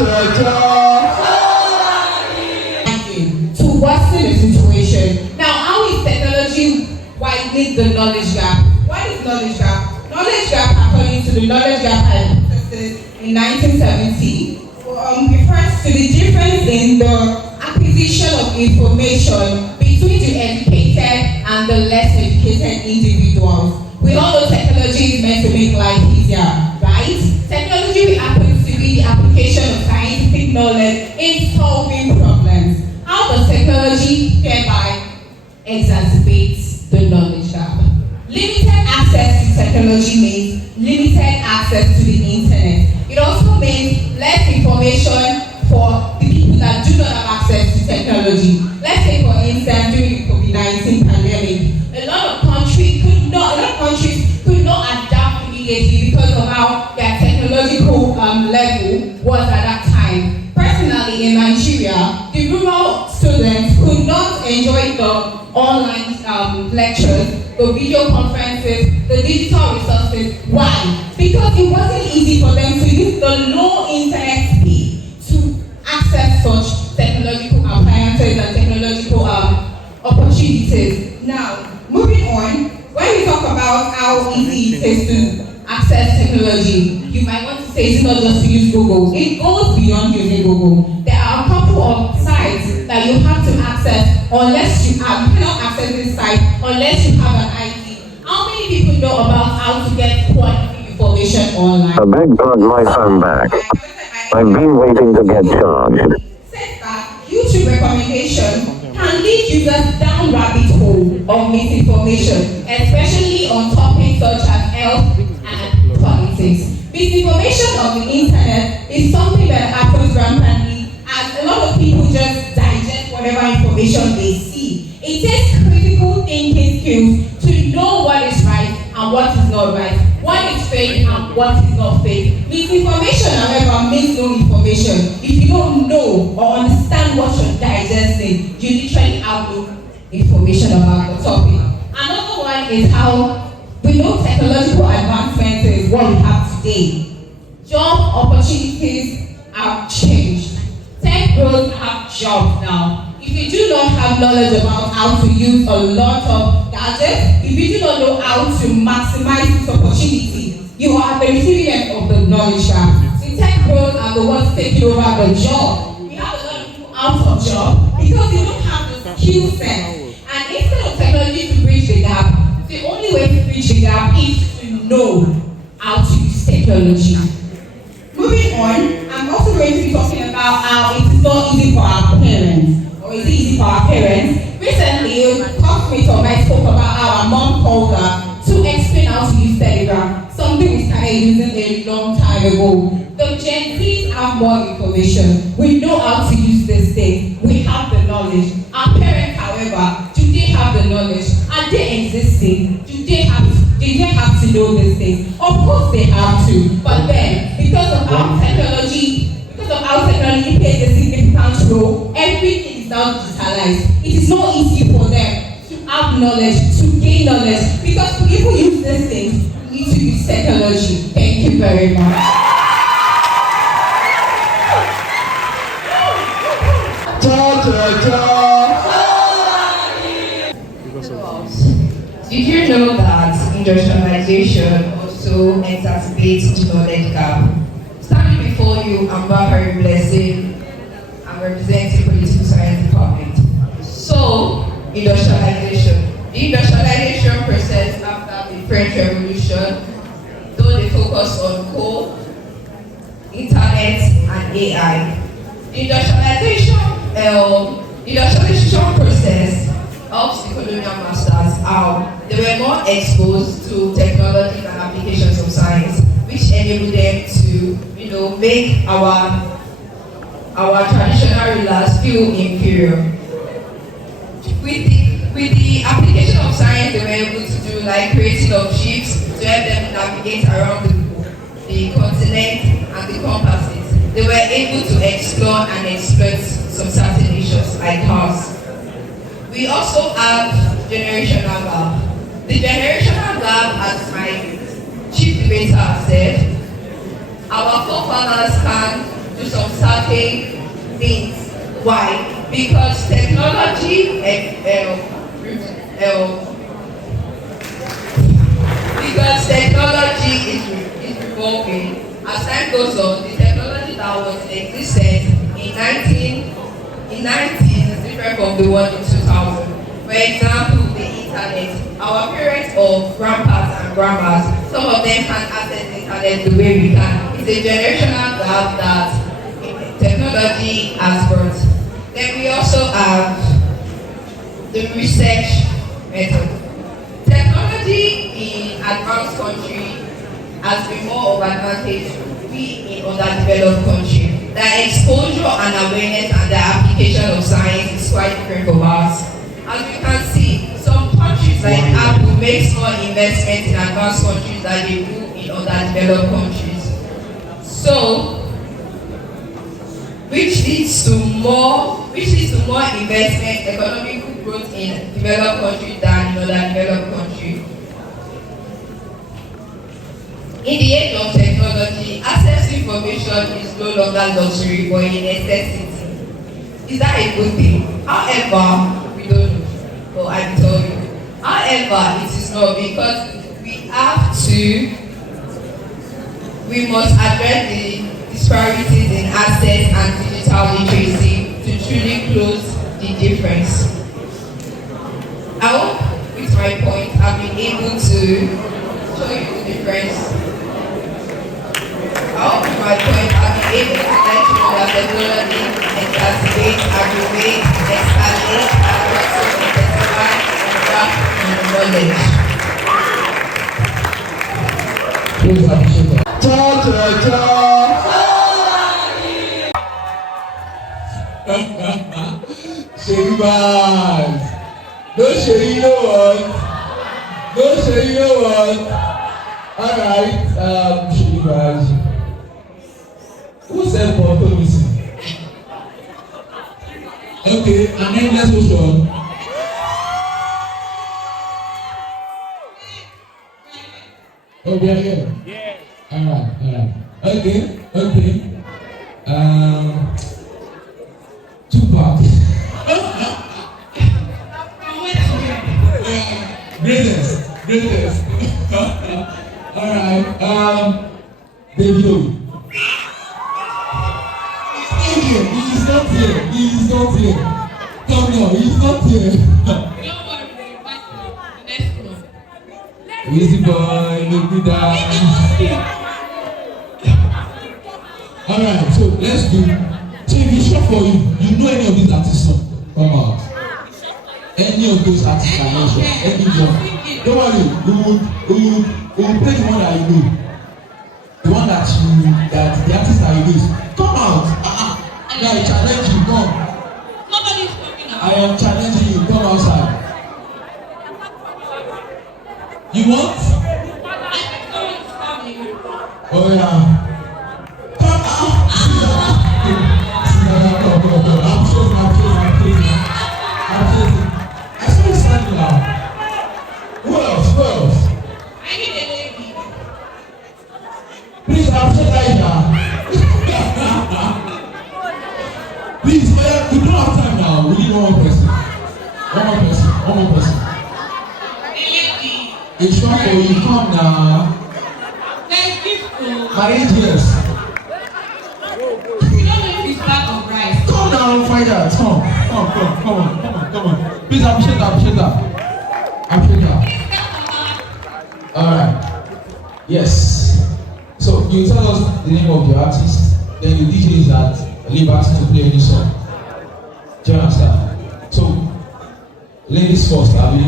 To worsen the situation. Now, how is technology widening the knowledge gap? What is knowledge gap? Knowledge gap, according to the knowledge gap hypothesis in 1970, refers to the difference in the acquisition of information between the educated and the less educated individuals. We all know technology is meant to make life easier, right? Technology happens to be the application of scientific knowledge in solving problems. How does technology hereby exacerbate the knowledge gap? Limited access to technology means limited access to the internet. It also means less information for the people that do not have access to technology. Let's say, for instance, during the COVID-19 pandemic, a lot of countries could not adapt immediately because of how their technological level was at that time. Personally, in Nigeria, the rural students could not enjoy the online lectures, the video conferences, the digital resources. Why? Because it wasn't easy for them to use the low internet speed to access such technological appliances and technological opportunities. Now, moving on, when we talk about how easy it is to access technology, you might want to say it's not just to use Google. It goes beyond using Google. There are a couple of sites that you have to access unless you cannot access this site unless you have an ID. How many people know about how to get quality information online? I beg pardon, my phone back. I've been waiting to get charged. Setback, YouTube recommendation can lead users down rabbit hole of misinformation, especially on topics such as health and politics. Misinformation on the internet is something that happens rampantly as a lot of people just digest whatever information they see. It takes critical thinking skills to know what is right and what is not right, what is fake and what is not fake. Misinformation, however, means no information. If you don't know or understand what you're digesting, you literally have no information about the topic. Another one is how we know technological advancements is what we have today. Job opportunities have changed. Tech pros have jobs now. If you do not have knowledge about how to use a lot of gadgets, if you do not know how to maximize this opportunity, you are at the receiving end of the knowledge gap. The tech pros are the ones taking over the job. We have a lot of people out of job because they don't have the skill set. And instead of technology to bridge the gap, the only way to bridge the gap is to know how to use technology. Moving on, I'm also going to be talking about how it is not easy for our parents. Or is it easy for our parents? Recently, a classmate of mine spoke about how our mom called her to explain how to use Telegram, something we started using a long time ago. The Gen Zs have more information. We know how to use this thing. We have the knowledge. Our parents, however, do they have the knowledge? Are they existing? Do they have to know these things? Of course they have to. But then, because of how technology plays a significant role, everything is now digitalized. It is not easy for them to have knowledge, to gain knowledge, because to even use these things, we need to use technology. Thank you very much. Did you know that industrialization also exacerbates the knowledge gap? Standing before you, I'm Bahari Blessing. I'm representing Political Science Department. So, industrialization. The industrialization process after the French Revolution, though they focus on coal, internet, and AI. The industrialization process helps the colonial masters out. They were more exposed to technology and applications of science, which enabled them to, make our traditional rulers feel inferior. With the application of science, they were able to do like creating of ships to help them navigate around the continent and the compasses. They were able to explore and exploit some certain nations like ours. We also have generational gap. The generational gap, as my chief debater said, our forefathers can to some certain things. Why? Because technology is revolving. As time goes on, the technology that was in existence in 19 is different from the one in 2000. For example, the internet. Our parents or grandpas and grandmas, some of them can't access the internet the way we can. It's a generational gap that technology has brought. Then we also have the research method. Technology in advanced country has been more of advantage to we in underdeveloped country. The exposure and awareness and the application of science is quite different from ours. As we can see, some countries like Apple make small investments in advanced countries that they do in underdeveloped countries. So, which leads to more investment, economic growth in developed countries than in underdeveloped countries. In the age of technology, access to information is no longer luxury but a necessity. Is that a good thing? However, we don't know. But I will tell you. However, it is not, because we must address the disparities in access and digital literacy to truly close the difference. I hope with my point I've been able to show you the difference. I hope with my point I've been able to let you know that technology exacerbate, aggravate, escalate, and also intensify and knowledge. Please appreciate that. Shady bars. No shady, you know what? No shady, you know what? Alright, shady bars. Who said Podium? Okay, and then let's move on. Oh, we are here. Yeah. Alright. Okay. Tupac. Greatest. Alright, David. He's not here. Come now, he's not here. Easy boy, make me dance. Alright, so let's do. TV shop for you. You know any of these artists come out? Any of those artists I mentioned, any one. Don't worry, we will play the one that you know. The one that the artist that you know. Come out. Now I challenge you, come. Nobody's coming out. I am challenging you, come outside. You want? I think no one's coming. Oh yeah. Come out. Come. I'm chasing. I saw you standing now. Who else? I need a lady. Please, I'm so tired. Please, we don't have time now. We need one more person. It's not for you. Come now. Let's give to. My age, yes. We don't know if it's black or rice. Come down, find out. Come on. Please appreciate that. Alright. Yes. So you tell us the name of your artist, then the DJ is at liberty to play any song. Do you understand? So ladies first, Abby.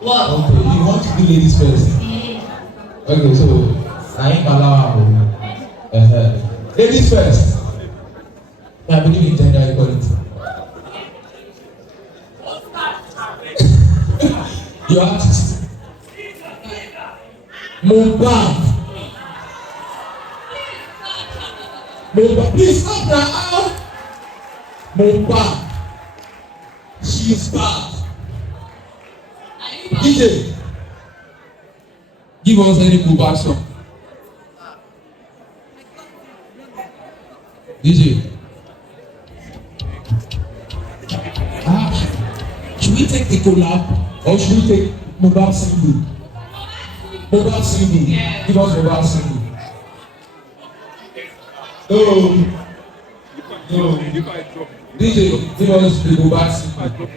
What? Okay, you want to do ladies first? Okay, so I ain't allowed. Ladies first. I believe in gender equality. Your artist. Mohbad. Please stop now. Mohbad. She is bad. DJ. Give us any Mohbad song. DJ. Should we take the collab or should we take Mohbad single? Mohbad single. Yeah. Give us Mohbad single. No. No. DJ, give us the Mohbad single.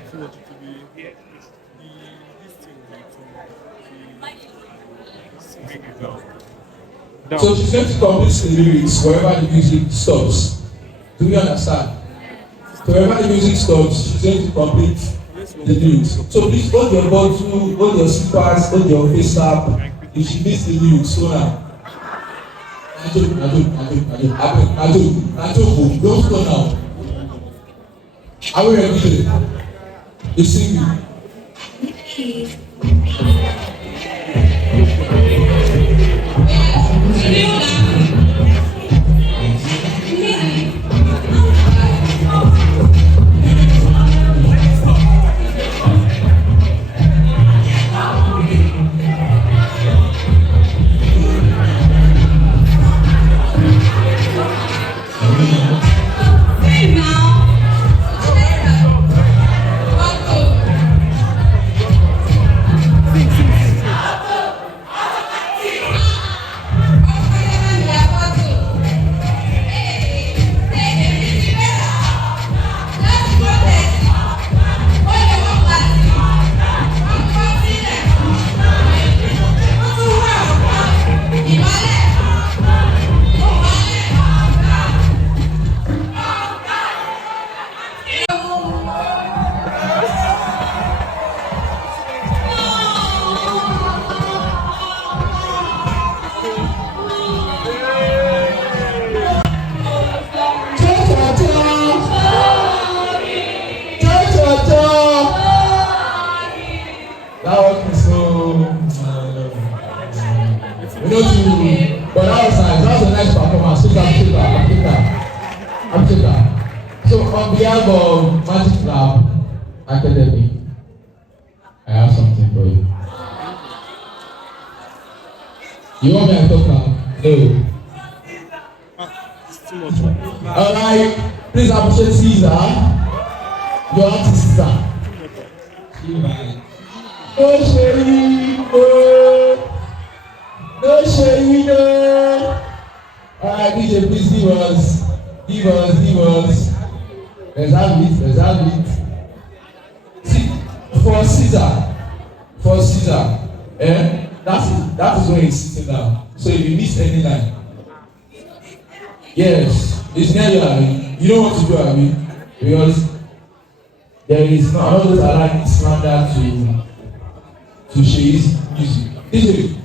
So she's going to complete the lyrics wherever the music stops. Do you understand? So wherever the music stops, she's going to complete the lyrics. So please hold your bottle, hold your slippers, hold your face cap. If she needs the lyrics, so now. Don't go now. Are we ready? You sing me. But that was nice. That was a nice performance. I'm Chika. So on behalf of Magic Lab Academy, I have something for you. You want me to talk now? No. Alright, please appreciate Caesar. Your artist Caesar. No shame, no shame, no. Alright, DJ, please give us. Let's have it. See, for Caesar, that is where he's sitting down. So if you miss any line, yes, it's near you, Abi. You know what to do, Abi, because there is no another allowing slander to share his music. DJ.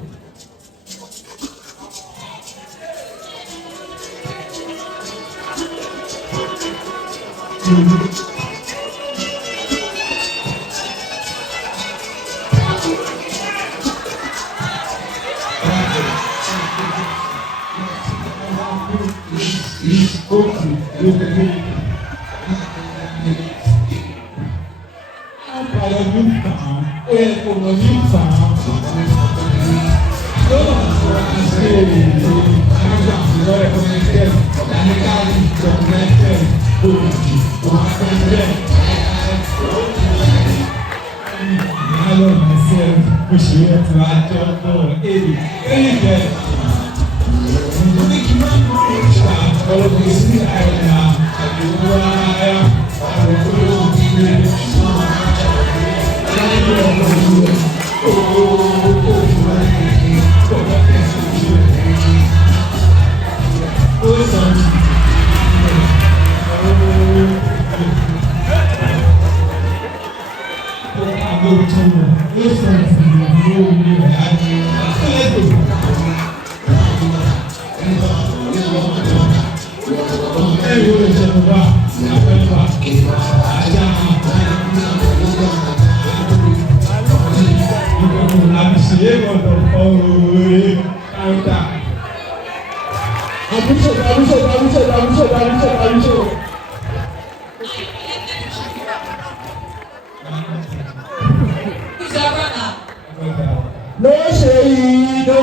No shade, no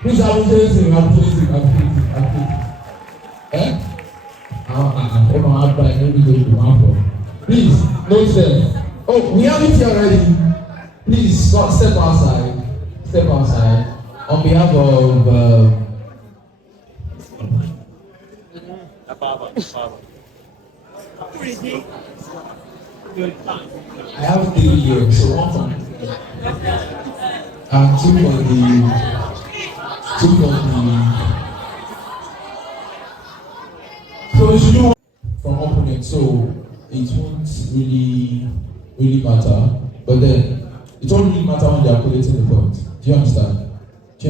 Please, I'm chasing. Eh? I'm maybe go to one for. Please, note them. Oh, we have it here already. Please, step outside. Step outside. On behalf of I have 3 here, so one for and two for the so we should do one from opponent, so it won't really matter, but then it won't really matter when they are collecting the point. Do you understand? So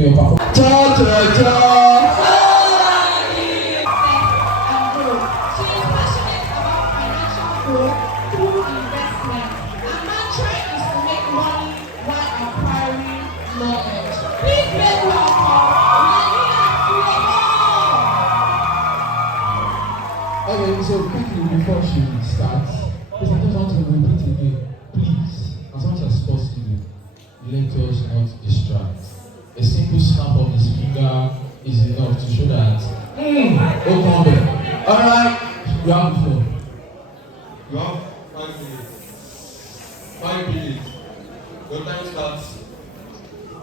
your performance. Through investment. Our mantra is to make money while acquiring knowledge. Please make welcome Melina Flavour. Okay, so quickly before she starts, please, I just want to repeat again. Please, as much as possible, let us not distract. A simple snap of his finger is enough to show that. Alright, you have the floor. You have 5 minutes. 5 minutes. Your time starts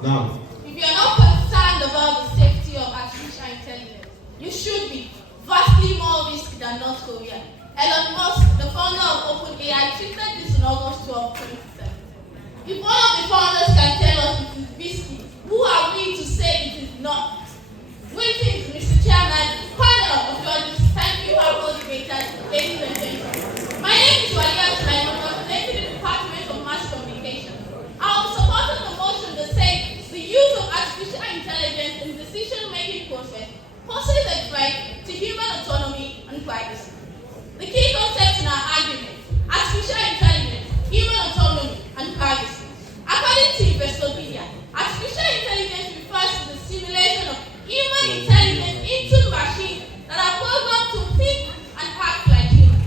now. If you're not concerned about the safety of artificial intelligence, you should be. Vastly more risky than North Korea. Elon Musk, the founder of OpenAI, tweeted this on August 12, 2017. If one of the founders can tell us it is risky, who are we to say it is not? Greetings, Mr. Chairman, panel of judges, thank you, our debaters, ladies and gentlemen. My name is Walia China, representing the Department of Mass Communication. I will support the motion that says the use of artificial intelligence in the decision-making process poses a threat to human autonomy and privacy. The key concepts in our argument: artificial intelligence, human autonomy, and privacy. According to Investopedia, artificial intelligence refers to the simulation of human intelligence into machines that are programmed to think and act like humans.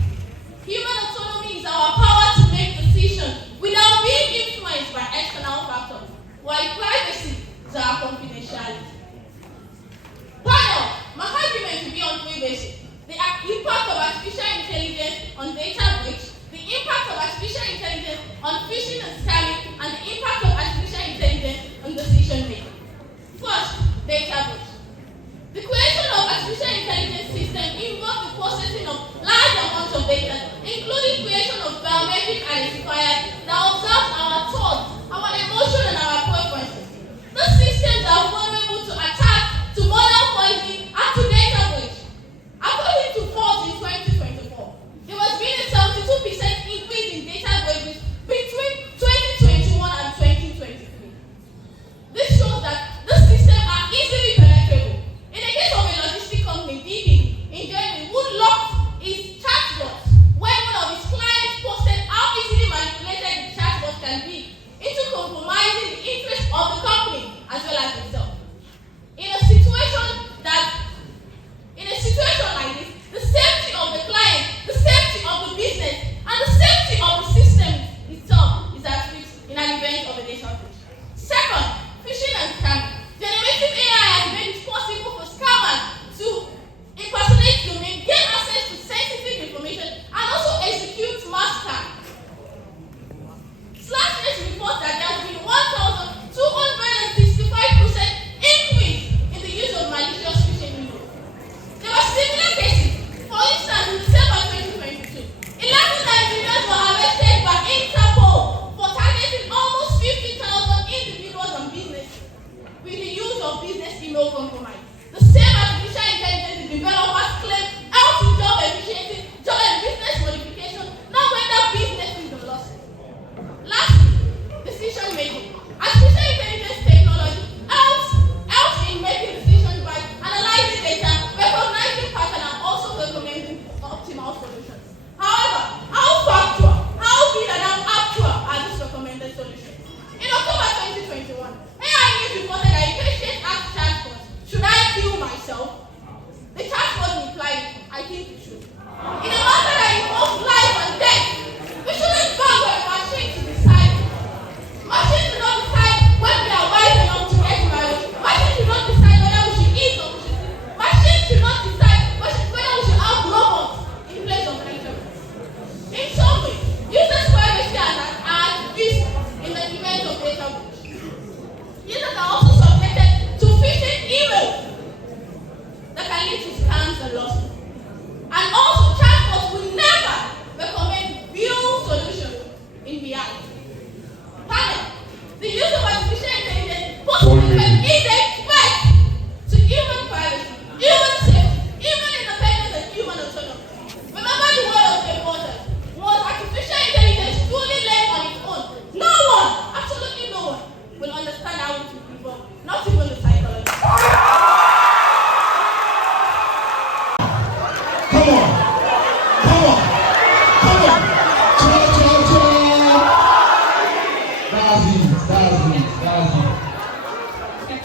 Human autonomy is our power to make decisions without being influenced by external factors, while privacy is our confidentiality. Panel, my argument will be on 3 bases: the impact of artificial intelligence on data breach, the impact of artificial intelligence on phishing and scamming, and the impact of artificial intelligence on decision making. First, data breach. The creation of artificial intelligence systems involves the processing of large amounts of data, including creation of biometric identifiers that observe our thoughts, our emotions, and our preferences. These systems are vulnerable to attack, to model poisoning, and to data breach. According to Forbes in 2024, there has been a 72% increase in data breaches between 2021 and 2022.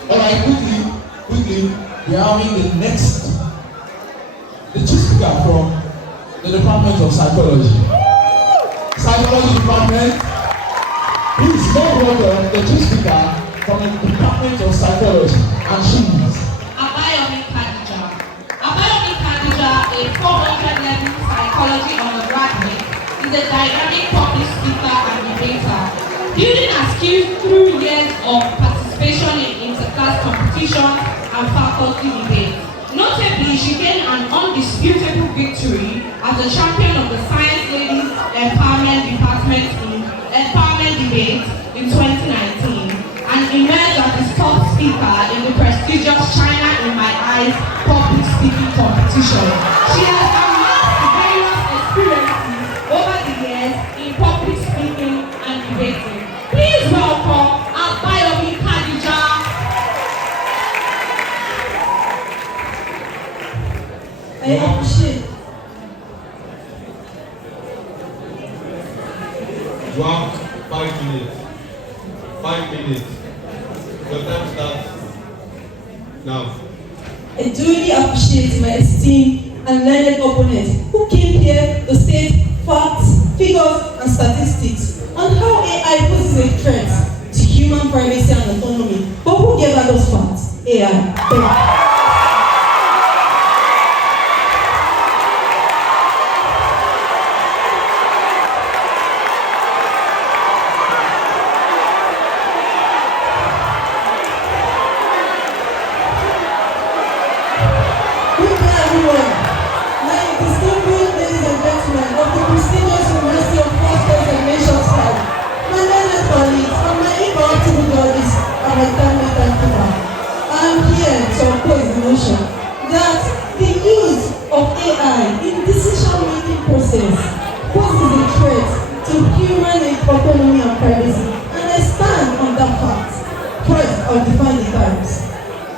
Alright, quickly, we are having the chief speaker from the Department of Psychology. Psychology department, please welcome the chief speaker from the Department of Psychology, and she is Abayomi Khadija. Abayomi Khadija, a 400-level psychology undergraduate, is a dynamic public speaker and debater, building her skills through years of participation in interclass competitions and faculty debates. Notably, she gained an undisputable victory as the champion of the Science Ladies Empowerment Department Empowerment Debate in 2019 and emerged as the top speaker in the prestigious China in My Eyes public speaking competition. She has amassed various experiences over the years in public speaking and debating. Please welcome Abayomi Khadija. I appreciate. You have 5 minutes. 5 minutes. Your time starts now. I duly appreciate my esteemed and learned opponents who came here to state facts, figures, and statistics on how AI poses a threat to human privacy and autonomy. But who gave us those facts? AI. That the use of AI in decision-making process poses a threat to human autonomy and privacy, and I stand on that fact. First, I'll define the terms.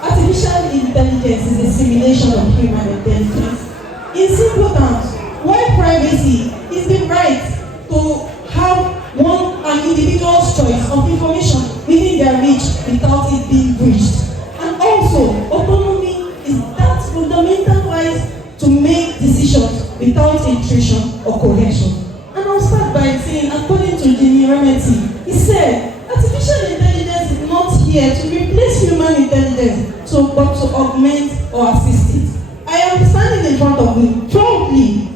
Artificial intelligence is a simulation of human intelligence. In simple terms, while privacy is the right to have an individual's choice of information within their reach without it being breached. And also, autonomy is that fundamental right to make decisions without intrusion or coercion. And I'll start by saying, according to Jimmy Remedy, he said, artificial intelligence is not here to replace human intelligence, but to augment or assist it. I am standing in front of you proudly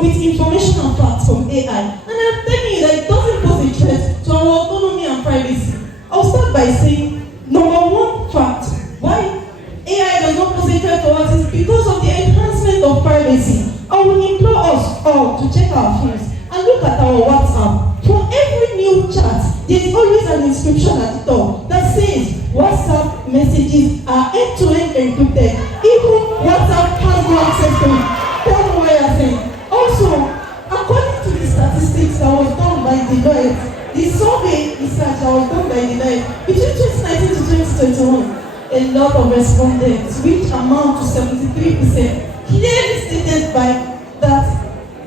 with information and facts from AI, and I'm telling you that it doesn't pose a threat to our autonomy and privacy. I'll start by saying, number one fact, why AI does not pose a threat to us is because of the enhancement of privacy. I will implore us all to check our phones and look at our WhatsApp. For every new chat, there is always an inscription at the top that says WhatsApp messages are end-to-end encrypted. Even WhatsApp has no access to it. Tell me what you're saying. Also, according to the statistics that was done by Deloitte, the survey research that was done by Deloitte, between 2019 to 2021, a lot of respondents, which amount to 73%, clearly stated by that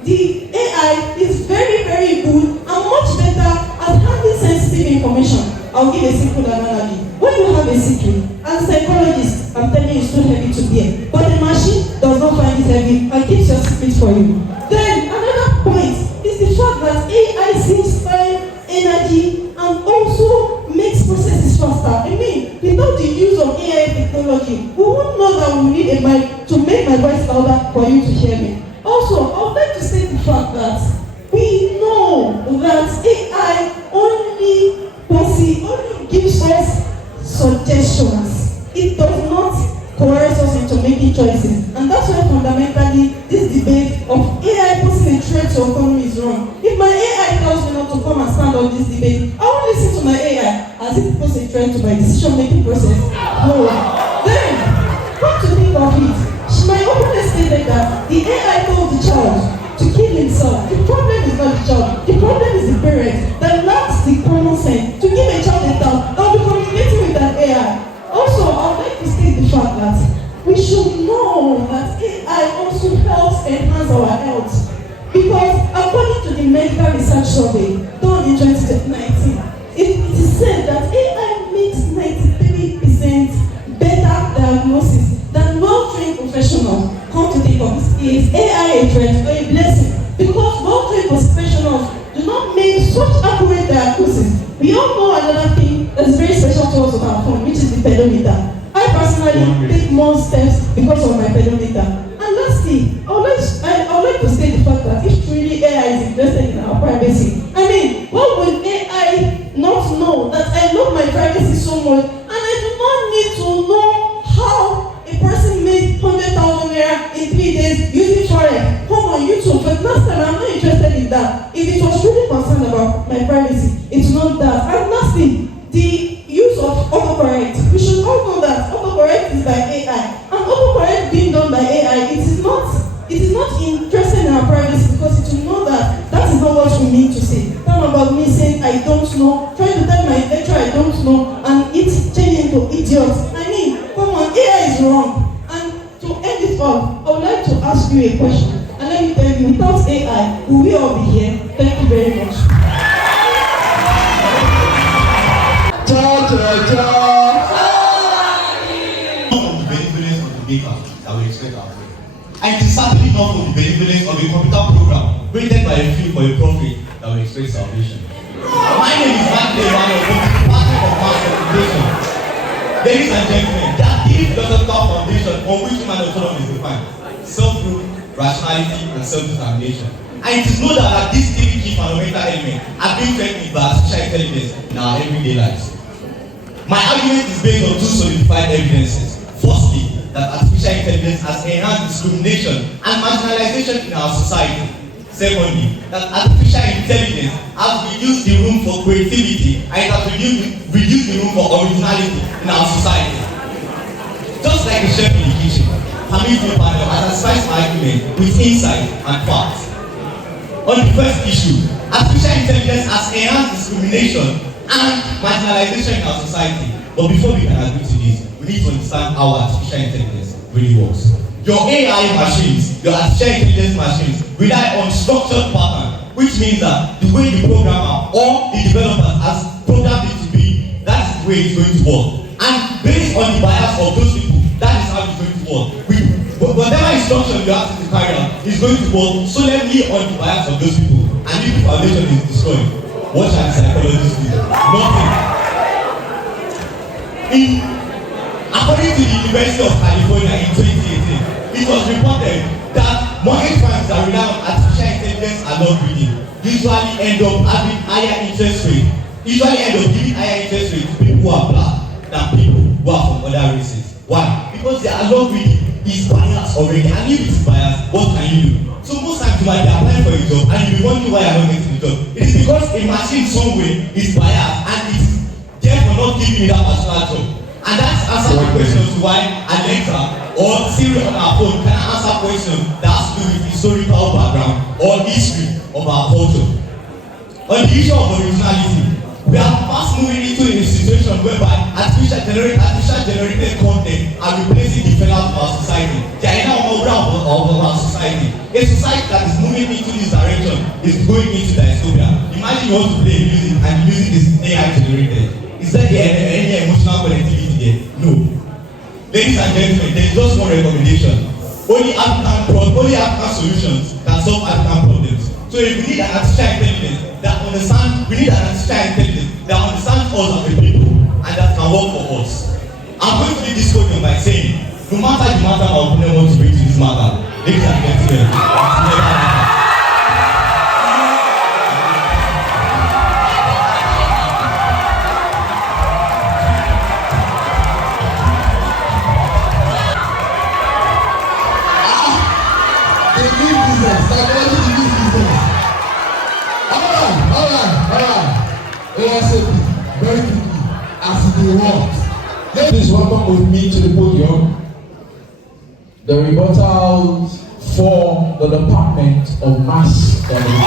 the AI is very, very good and much better at handling sensitive information. I'll give a simple analogy. When you have a secret, as a psychologist, I'm telling you it's too heavy to bear, but the machine does not find it heavy and keeps your secret for you. Then another point is the fact that AI saves time, energy, and also makes processes faster. I mean, without the use of AI technology, we won't know that we need a mic to make my voice louder for you to hear me. Also, I would like to state the fact that we know that AI only gives us suggestions. It does not coerce us into making choices. And that's why fundamentally this debate of AI posing a threat to autonomy is wrong. If my AI tells me not to come and stand on this debate, I won't listen to my AI as it poses a threat to my decision-making process. No. Then, come to think of it, my opponent stated that the AI told the child to kill himself. The problem is not the child. The problem is the parent that lacks the common sense to give a child a task that will be communicating with that AI. Also, I would like to state the fact that we should know that AI also helps enhance our health. Because according to the medical research survey done in 2019, it is said that AI makes 93% towards our phone, which is the pedometer. I personally take more steps because of my pedometer. And lastly, I would like to state the fact that if truly AI is interested in our privacy, I mean, what will AI not know that I love my privacy so much and I do not need to know how a person made 100,000 naira in 3 days using Forex? Come on YouTube, but last time I'm not interested in that. If it was really concerned about my privacy, it's not that. And lastly, the use of autocorrect. We should all know that autocorrect is by AI. And autocorrect being done by AI, it is not interested in our privacy because it will know that that is not what we need to say. Talk about me saying I don't know, trying to tell my lecturer I don't know, and it's changing to idiot. I mean, come on, AI is wrong. And to end it all, I would like to ask you a question. And let me tell you, without AI, will we all be here? Thank you very much. From the benevolence of the maker that we expect our friend. And it is certainly not from the benevolence of a computer program created by a few for a profit that we expect salvation. My name is Mark Emmanuel from the Department of Mass Communication. Ladies and gentlemen, there are three philosophical foundations on which human autonomy is defined: self-rule, rationality, and self-determination. And it is known that these three key fundamental elements are being threatened by artificial intelligence in our everyday lives. My argument is based on two solidified evidences. Firstly, that artificial intelligence has enhanced discrimination and marginalization in our society. Secondly, that artificial intelligence has reduced the room for creativity and it has reduced the room for originality in our society. Just like a chef in the kitchen, permit me panel has spiced my argument with insight and facts. On the first issue, artificial intelligence has enhanced discrimination and marginalization in our society. But before we can agree to this, we need to understand how artificial intelligence really works. Your AI machines, your artificial intelligence machines rely on structured pattern, which means that the way the programmer or the developer has programmed it to be, that's the way it's going to work. And based on the bias of those people, that is how it's going to work. Whatever instruction you ask to carry out is going to work solely on the bias of those people. And if the foundation is destroyed, what shall the psychologists do? Nothing. According to the University of California in 2018, it was reported that mortgage firms that rely on artificial intelligence and not reading usually end up having higher interest rates, giving higher interest rates to people who are black than people who are from other races. Why? Because their not reading is biased already, and if it is biased, what can you do? So most times you might be applying for a job and you'll be wondering why you're not getting the job. It is because a machine somewhere is biased and it is therefore not giving you that particular job. And that's answer the question to why Alexa or Siri on our phone can answer questions that has to do with historical background or history of our culture. On the issue of originality, we are fast moving into a situation whereby artificial generated content are replacing the fellows of our society. They are now more of our society. A society that is moving into this direction is going into dystopia. Imagine you want to play music and the music is AI generated. Is there any emotional connectivity there? No. Ladies and gentlemen, there is just one recommendation. Only African solutions can solve African problems. So if we need an artificial intelligence that understands us as a people and that can work for us. I'm going to leave this podium by saying, no matter the matter my opponent wants to bring to this matter, ladies and gentlemen, very quickly, as they want. Please welcome with me to the podium the rebuttals for the Department of Mass Communication.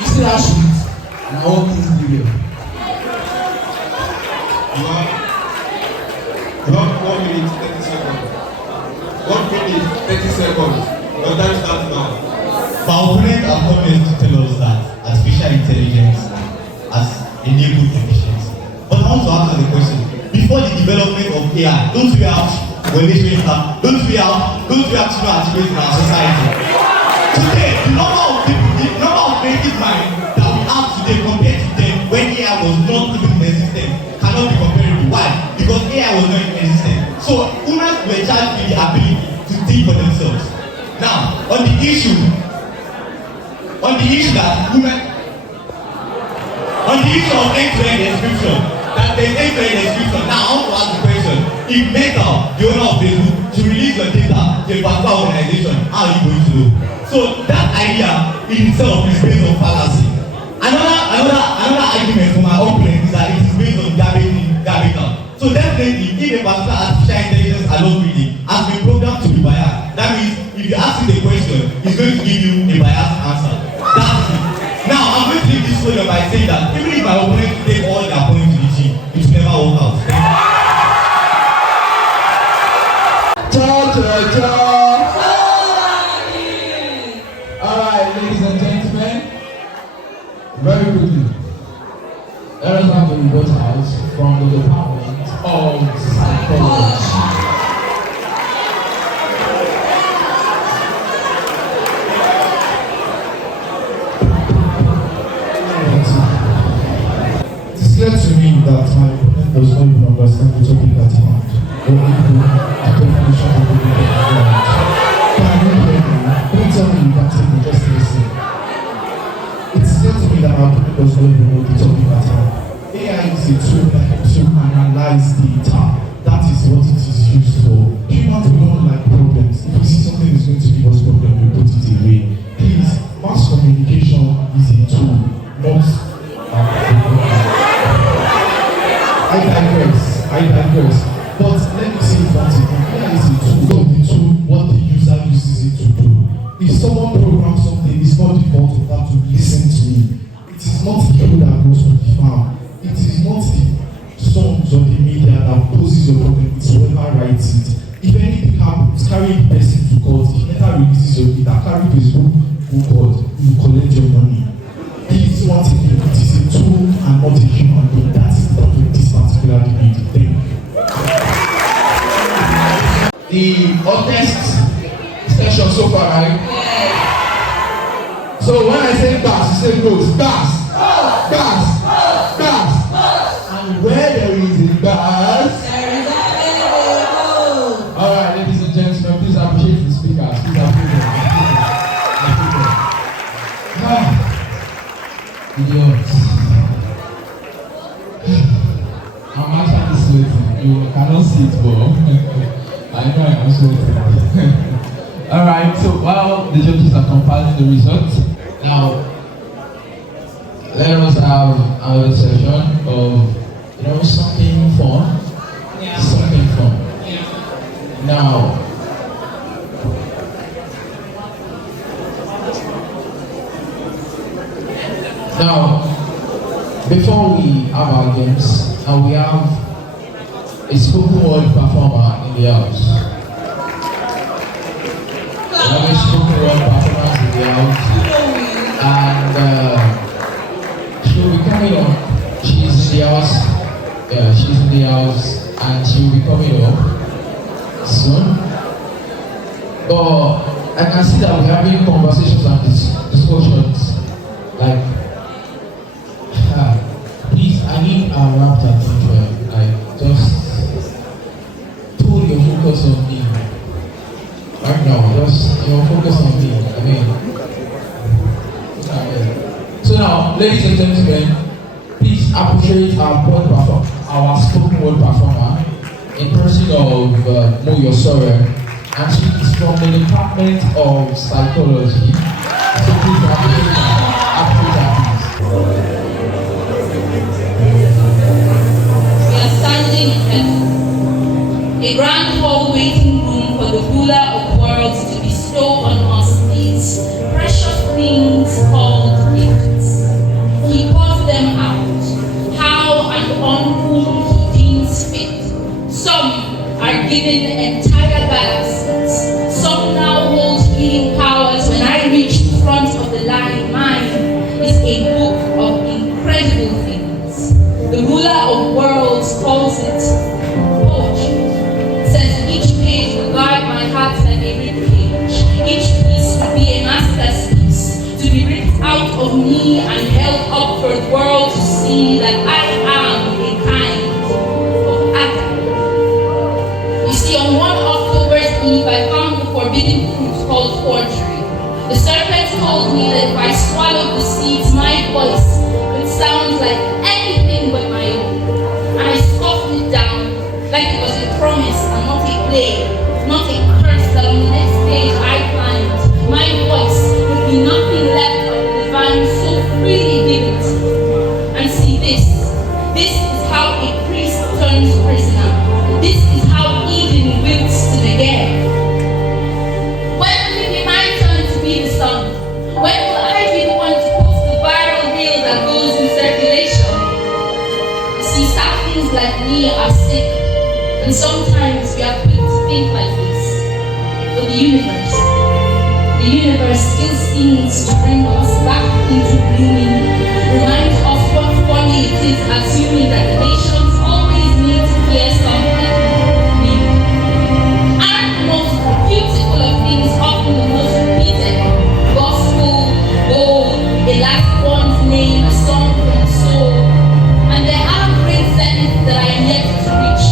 You see that sheet? And all things video. You have 1 minute, 30 seconds. 1 minute, 30 seconds. Your time starts now. My opponent have come here to tell us that artificial intelligence has enabled efficiency. But I want to answer the question. Before the development of AI, don't we have children articulate in our society? Today, the number of creative minds that we have today compared to them when AI was not even in existence cannot be comparable. Why? Because AI was not in existence. So humans were charged with the ability to think for themselves. Now, on the issue that women, on the issue of end-to-end description, that there's end-to-end description. Now, I want to ask the question: if Meta, the owner of Facebook, to release your data to a particular organization, how are you going to do? So that idea in itself is based on fallacy. Another argument for my opponent is that it is based on garbage out. So definitely, if a particular artificial intelligence algorithm has been programmed to be biased, that means if you ask it a question, it's going to give you a biased answer. That's it. Now, I'm going to leave this podium by saying that even if my opponent take all their points to the chin, it will never work out. Alright, ladies and gentlemen, very quickly, let us have the rebuttals from the Department of Psychology. It is clear to me that my opponent does not even understand the topic at hand, or even the definition of the topic at hand. Can you hear me? Don't tell me you can take me, just listen. It is clear to me that my opponent does not even know the topic at hand. AI is a tool that helps you analyze data. That is what it is used for. Humans do not like problems. If we see something is going to give us problem, we put it away. Please, mass communication is a tool, not I digress. But let me say it once again. AI is a tool. The tool, what the user uses it to do. If someone programs something, it's not the fault of that to listen to me. It is not the people that goes to the farm. It is not the songs or the media that poses your problem. It's whoever writes it. If anything happens, carry the person to court. If Meta releases your data, carry Facebook to court. You collect your money. Please, once again, it is a tool and not a human being. That is the point of this particular debate. Thank you. The hottest session so far, right? So when I say gas, you say goes. Gas. And where there is a gas, There is a video. alright, ladies and gentlemen, please appreciate the speakers. Please appreciate them. Idiots. I'm actually sweating. You cannot see it, but I know I am sweating. Alright, so while the judges are compiling the results, now let us have another session of something fun. Yeah. Something fun. Yeah. Now before we have our games, and we have a spoken word performer in the house. We have a spoken word performer in the house, and she will be coming on. She's in the house. Yeah, she's in the house, and she will be coming up soon. But I can see that we're having conversations and discussions like. Please, I need our rapt attention. Like, just pull your focus on me. Right now, just focus on me. I mean, so now, ladies and gentlemen, please appreciate our spoken word performer in person of Mo Yosore, and she is from the Department of Psychology. So please appreciate her, please. We are standing in a grand hall waiting room for the ruler of worlds to bestow on us these precious things called gifts. He pours them out, how and on whom he deems fit. Some are given entire galaxies. Some now hold healing powers. When I reach the front of the line, mine is a book of incredible things. The ruler of worlds calls it poetry. Says each page will guide my heart of me and held up for the world to see that I am a kind of Adam. You see, on one October's Eve, I found the forbidden fruit called forgery. The serpent told me that if I swallowed the seeds, my voice would sound like anything but my own. And I scoffed it down like it was a promise and not a play, not a curse that on the next page I planned. My voice would be nothing left of the divine so freely given to me. And see this is how a priest turns prisoner. This is how Eden wilts to the air. When will it be my turn to be the sun? When will I be the one to post the viral reel that goes in circulation? You see, saplings like me are sick, and sometimes we are quick to think like this. But the universe still seems to bring us back into blooming, reminds us what folly it is, assuming that the nations always need to hear something new. Aren't the most beautiful of things often the most repeated? Gospel, gold, a last one's name, a song from the soul. And there are great zeniths that I am yet to reach,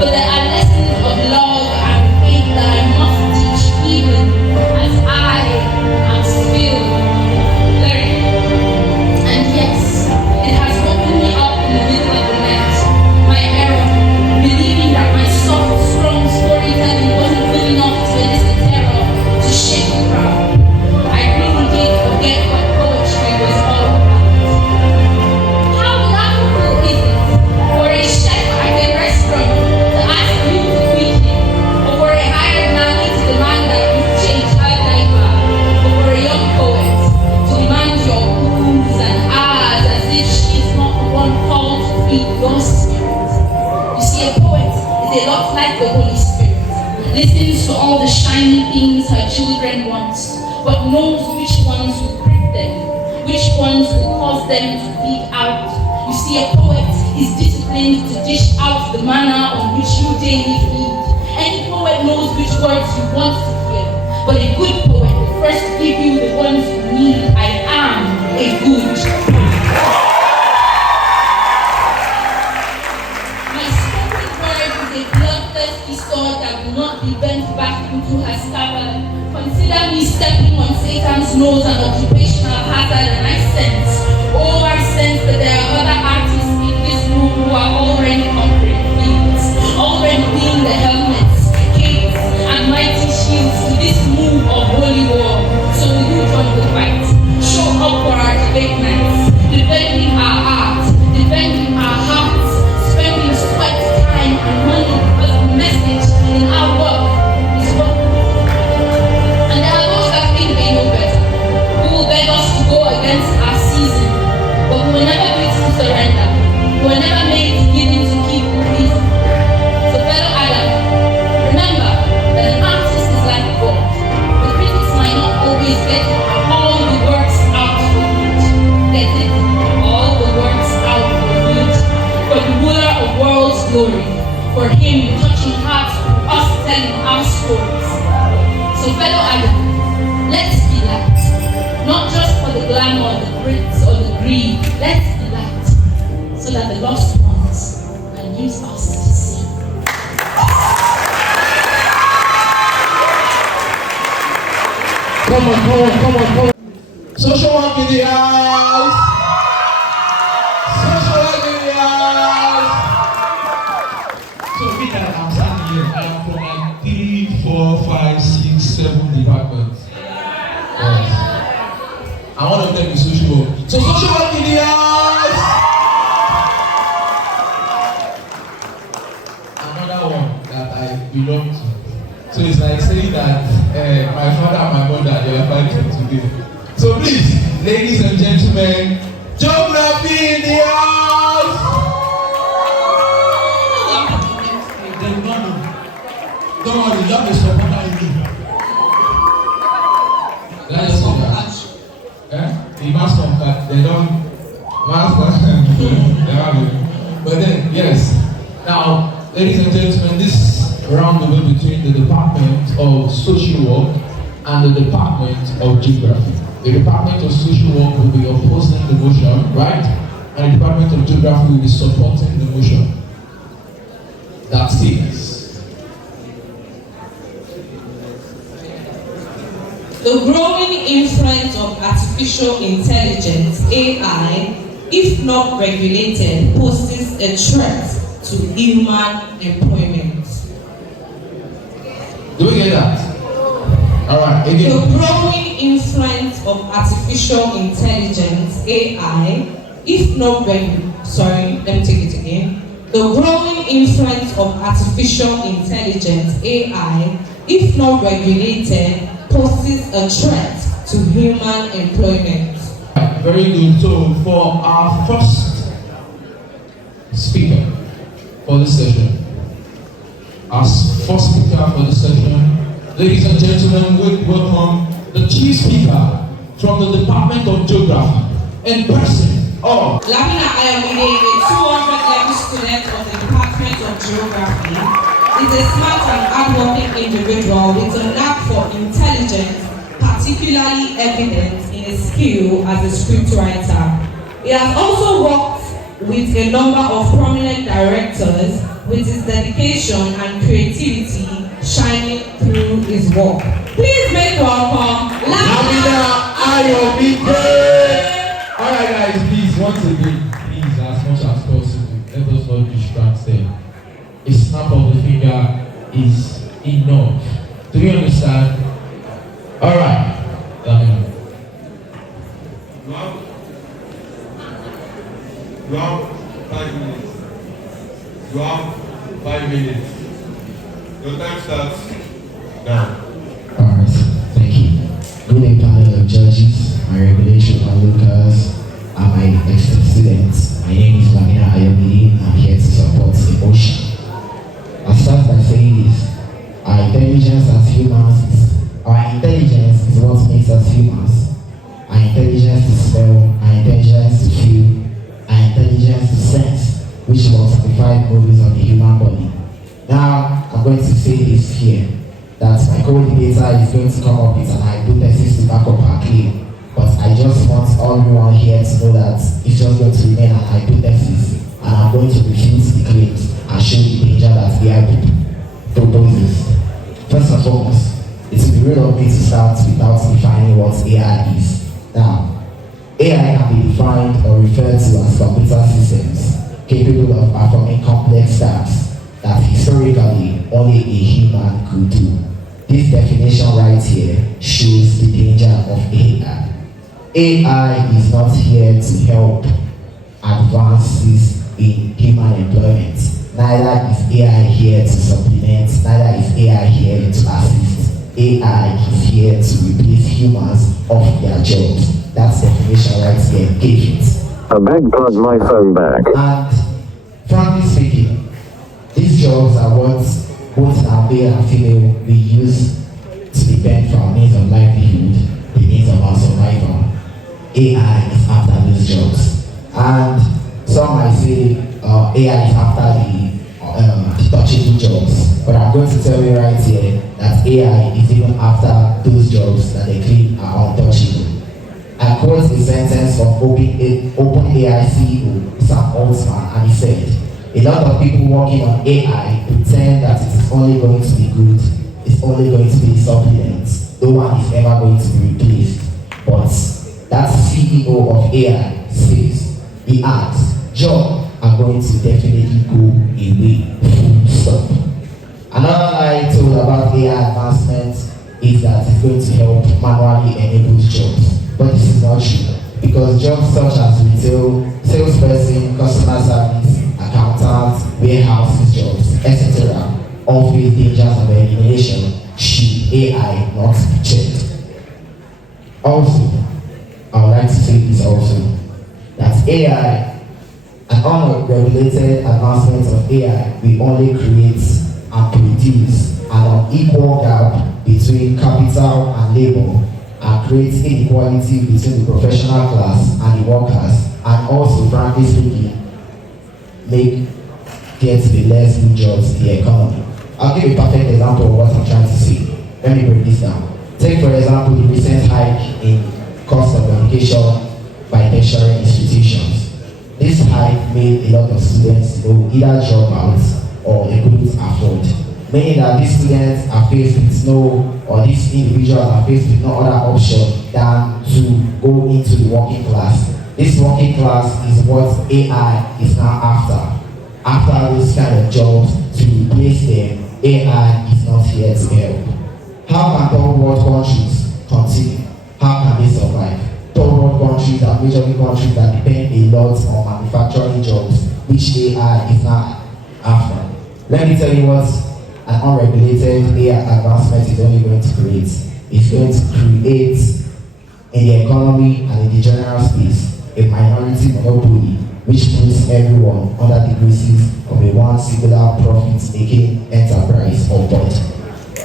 but there are lessons of love and faith that I must teach, even as I am still learning. And yes, it has woken me up in the middle of the night, my error, believing that my soft, strong storytelling wasn't good enough to elicit terror, to shake the crowd. I really did forget what poetry was all about. How laughable is it for a chef at a restaurant to ask you to greet him, or for a hired nanny to demand that you change her diaper, or for a young poet to demand your oohs and ahs as if she's not the one called to feed your spirit. You see, a poet is a lot like the Holy Spirit, listens to all the shiny things her children want, but knows which ones will prick them, which ones will cause them to bleed out. You see, a poet is disciplined to dish out the manna on which you daily feed. Any poet knows which words you want to hear, but a good poet will first give you the ones you need. I am a good poet. My spoken word is a bloodthirsty sword that will not be bent back into her scabbard. Consider me stepping on Satan's nose, an occupational hazard, and I sense that there are other artists in this room who are already conquering fields, already being the helmets, capes, and mighty shields to this move of holy war. So will you join the fight? Show up for our debate nights, defending our art, defending our hearts, spending sweat, time, and money because the message in our work is what. And there are those that think they know better, who will beg us to go against our season, but we were never built to surrender. We were never made to give in to keep pleasing. So fellow Adam, remember that an artist is like God. The critics might not always get all the works out for good. Get it? All the works out for good. For the ruler of world's glory. For him touching hearts through us telling our stories. So fellow Adam, let's be light. Not just for the glamour, the glitz, or the greed. Let's be light, so that the lost ones can use us to see. Come on. Social work in the house. Social work in the house. So me that I'm standing here, I am from like 3, 4, 5, 6, 7 departments. Yes. And one of them is social work. So social work in the house. Another one that I belong to. So it's like saying that my father and my mother, they are fighting today. So please, ladies and gentlemen, geography in the house. Don't worry, you have a supporter in me. That's the mask of that, they don't but then, yes. Now, ladies and gentlemen, this roundable between the Department of Social Work and the Department of Geography. the Department of Social Work will be opposing the motion, right? And the Department of Geography will be supporting the motion. That's it. The growing influence of artificial intelligence, AI, if not regulated, poses a threat to human employment. Do we get that? Alright, again. The growing influence of artificial intelligence, AI, if not let me take it again. The growing influence of artificial intelligence, AI, if not regulated, poses a threat to human employment. Very good. So for our first speaker for this session, ladies and gentlemen, we welcome the chief speaker from the Department of Geography in person of Lamina Ayomide, a 200-level student of the Department of Geography, is a smart and hardworking individual with a knack for intelligence, particularly evident in his skill as a scriptwriter. He has also worked with a number of prominent directors, with his dedication and creativity shining through his work. Please make welcome Lamina Ayomide. Alright guys, please, once again, please, as much as possible, let us not distract them. A snap of the finger is enough. Do you understand? Alright. You have 5 minutes. You have 5 minutes. Your time starts now. Alright, thank you. Good day, panel of judges, my regulation onlookers, and my esteemed students. My name is Lamina Ayomide. I'm here to support the motion. I'll start by saying this. Our intelligence as humans is what makes us humans. Our intelligence to smell, our intelligence to feel, our intelligence to sense, which multiplied movies on the human body. Now, I'm going to say this here, that my co-debater is going to come up with an hypothesis to back up her claim. But I just want everyone here to know that it's just going to remain an hypothesis, and I'm going to refute the claims and show the danger that AI proposes. First and foremost, it will be real of me to start without defining what AI is. Now, AI can be defined or referred to as computer systems capable of performing complex tasks that historically only a human could do. This definition right here shows the danger of AI. AI is not here to help advances in human employment. Neither is AI here to supplement, neither is AI here to assist. AI is here to replace humans off their jobs. That's the definition right here. Get it. I beg plug my phone back. And frankly speaking, these jobs are what both our male and female we use to depend for our means of livelihood, the means of our survival. AI is after those jobs. And some might say AI is after the touchable jobs. But I'm going to tell you right here that AI is even after those jobs that they claim are untouchable. I quote a sentence from OpenAI CEO Sam Altman, and he said, "A lot of people working on AI pretend that it is only going to be good, it's only going to be a supplement. No one is ever going to be replaced." But that CEO of AI says, he adds, "Jobs are going to definitely go away, full stop." Another lie told about AI advancement is that it's going to help manually enable jobs. But this is not true, because jobs such as retail, salesperson, customer service, accountants, warehouses jobs, etc. all face dangers of elimination should AI not be checked. Also, I would like to say this also, that AI, an unregulated advancement of AI, will only create and produce an unequal gap between capital and labor, and create inequality between the professional class and the workers, and also, frankly speaking, get the less good jobs in the economy. I'll give a perfect example of what I'm trying to say. Let me break this down. Take, for example, the recent hike in cost of education by tertiary institutions. This hike made a lot of students either drop out or they couldn't afford, meaning that these students are faced with these individuals are faced with no other option than to go into the working class. This working class is what AI is now after. After this kind of jobs, to replace them, AI is not here to help. How can third world countries continue? How can they survive? Third world countries are majorly countries that depend a lot on manufacturing jobs, which AI is now after. Let me tell you what an unregulated AI advancement is only going to create. It's going to create in the economy and in the general space a minority monopoly which puts everyone under the graces of a one singular profit-making enterprise or body.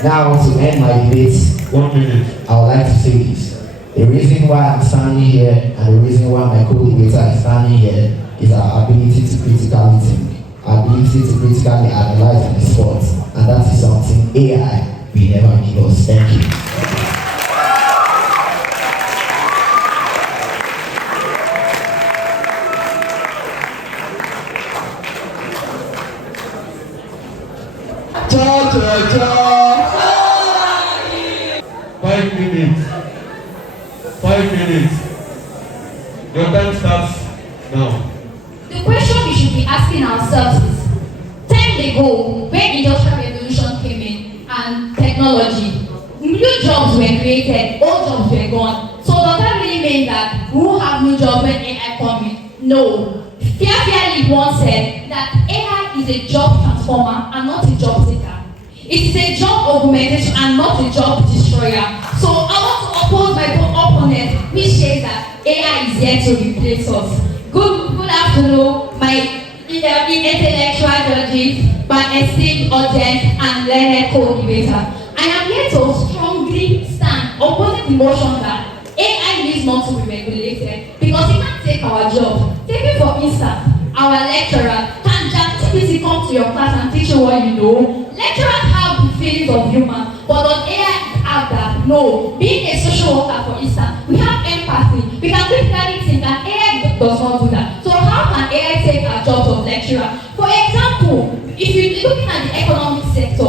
Now, to end my debate, 1 minute. I would like to say this. The reason why I'm standing here and the reason why my co-debater is standing here is our ability to critically think, our ability to critically analyze and respond, and that is something AI will never give us. Thank you. Five minutes. 5 minutes. Your time starts now. The question we should be asking ourselves is, time ago, when industrial revolution came in and technology, new jobs were created, old jobs were gone. So does that really mean that we will have new jobs when AI comes in? No. Fairly once said that AI is a job transformer and not a job taker. It is a job augmentation and not a job destroyer. So I want to oppose my opponent, which says that AI is here to replace us. Good afternoon, my intellectual judges, my esteemed audience, and learned co-debater. I am here to strongly stand opposing the motion that AI needs not to be regulated because it can't take our job. Take it for instance, our lecturer can just come to your class and teach you what you know. Lecturers have the feelings of humans, but does AI have that? No. Being a social worker, for instance, we have empathy. We can critically think, and AI does not do that. So how can AI take our jobs of lecturer? For example, if you're looking at the economic sector,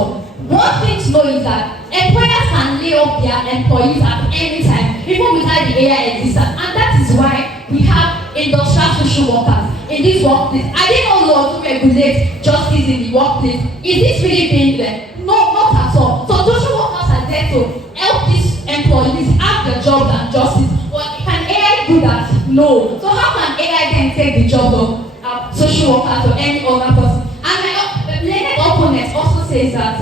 one thing to know is that employers can lay off their employees at any time, even without the AI existence, and that is why we have industrial social workers in this workplace. I didn't know law to regulate justice in the workplace. Is this really being there? No, not at all. So social workers are there to help these employees have their jobs and justice. But can AI do that? No. So how can AI then take the job of social workers or any other person? And my learned opponent also says that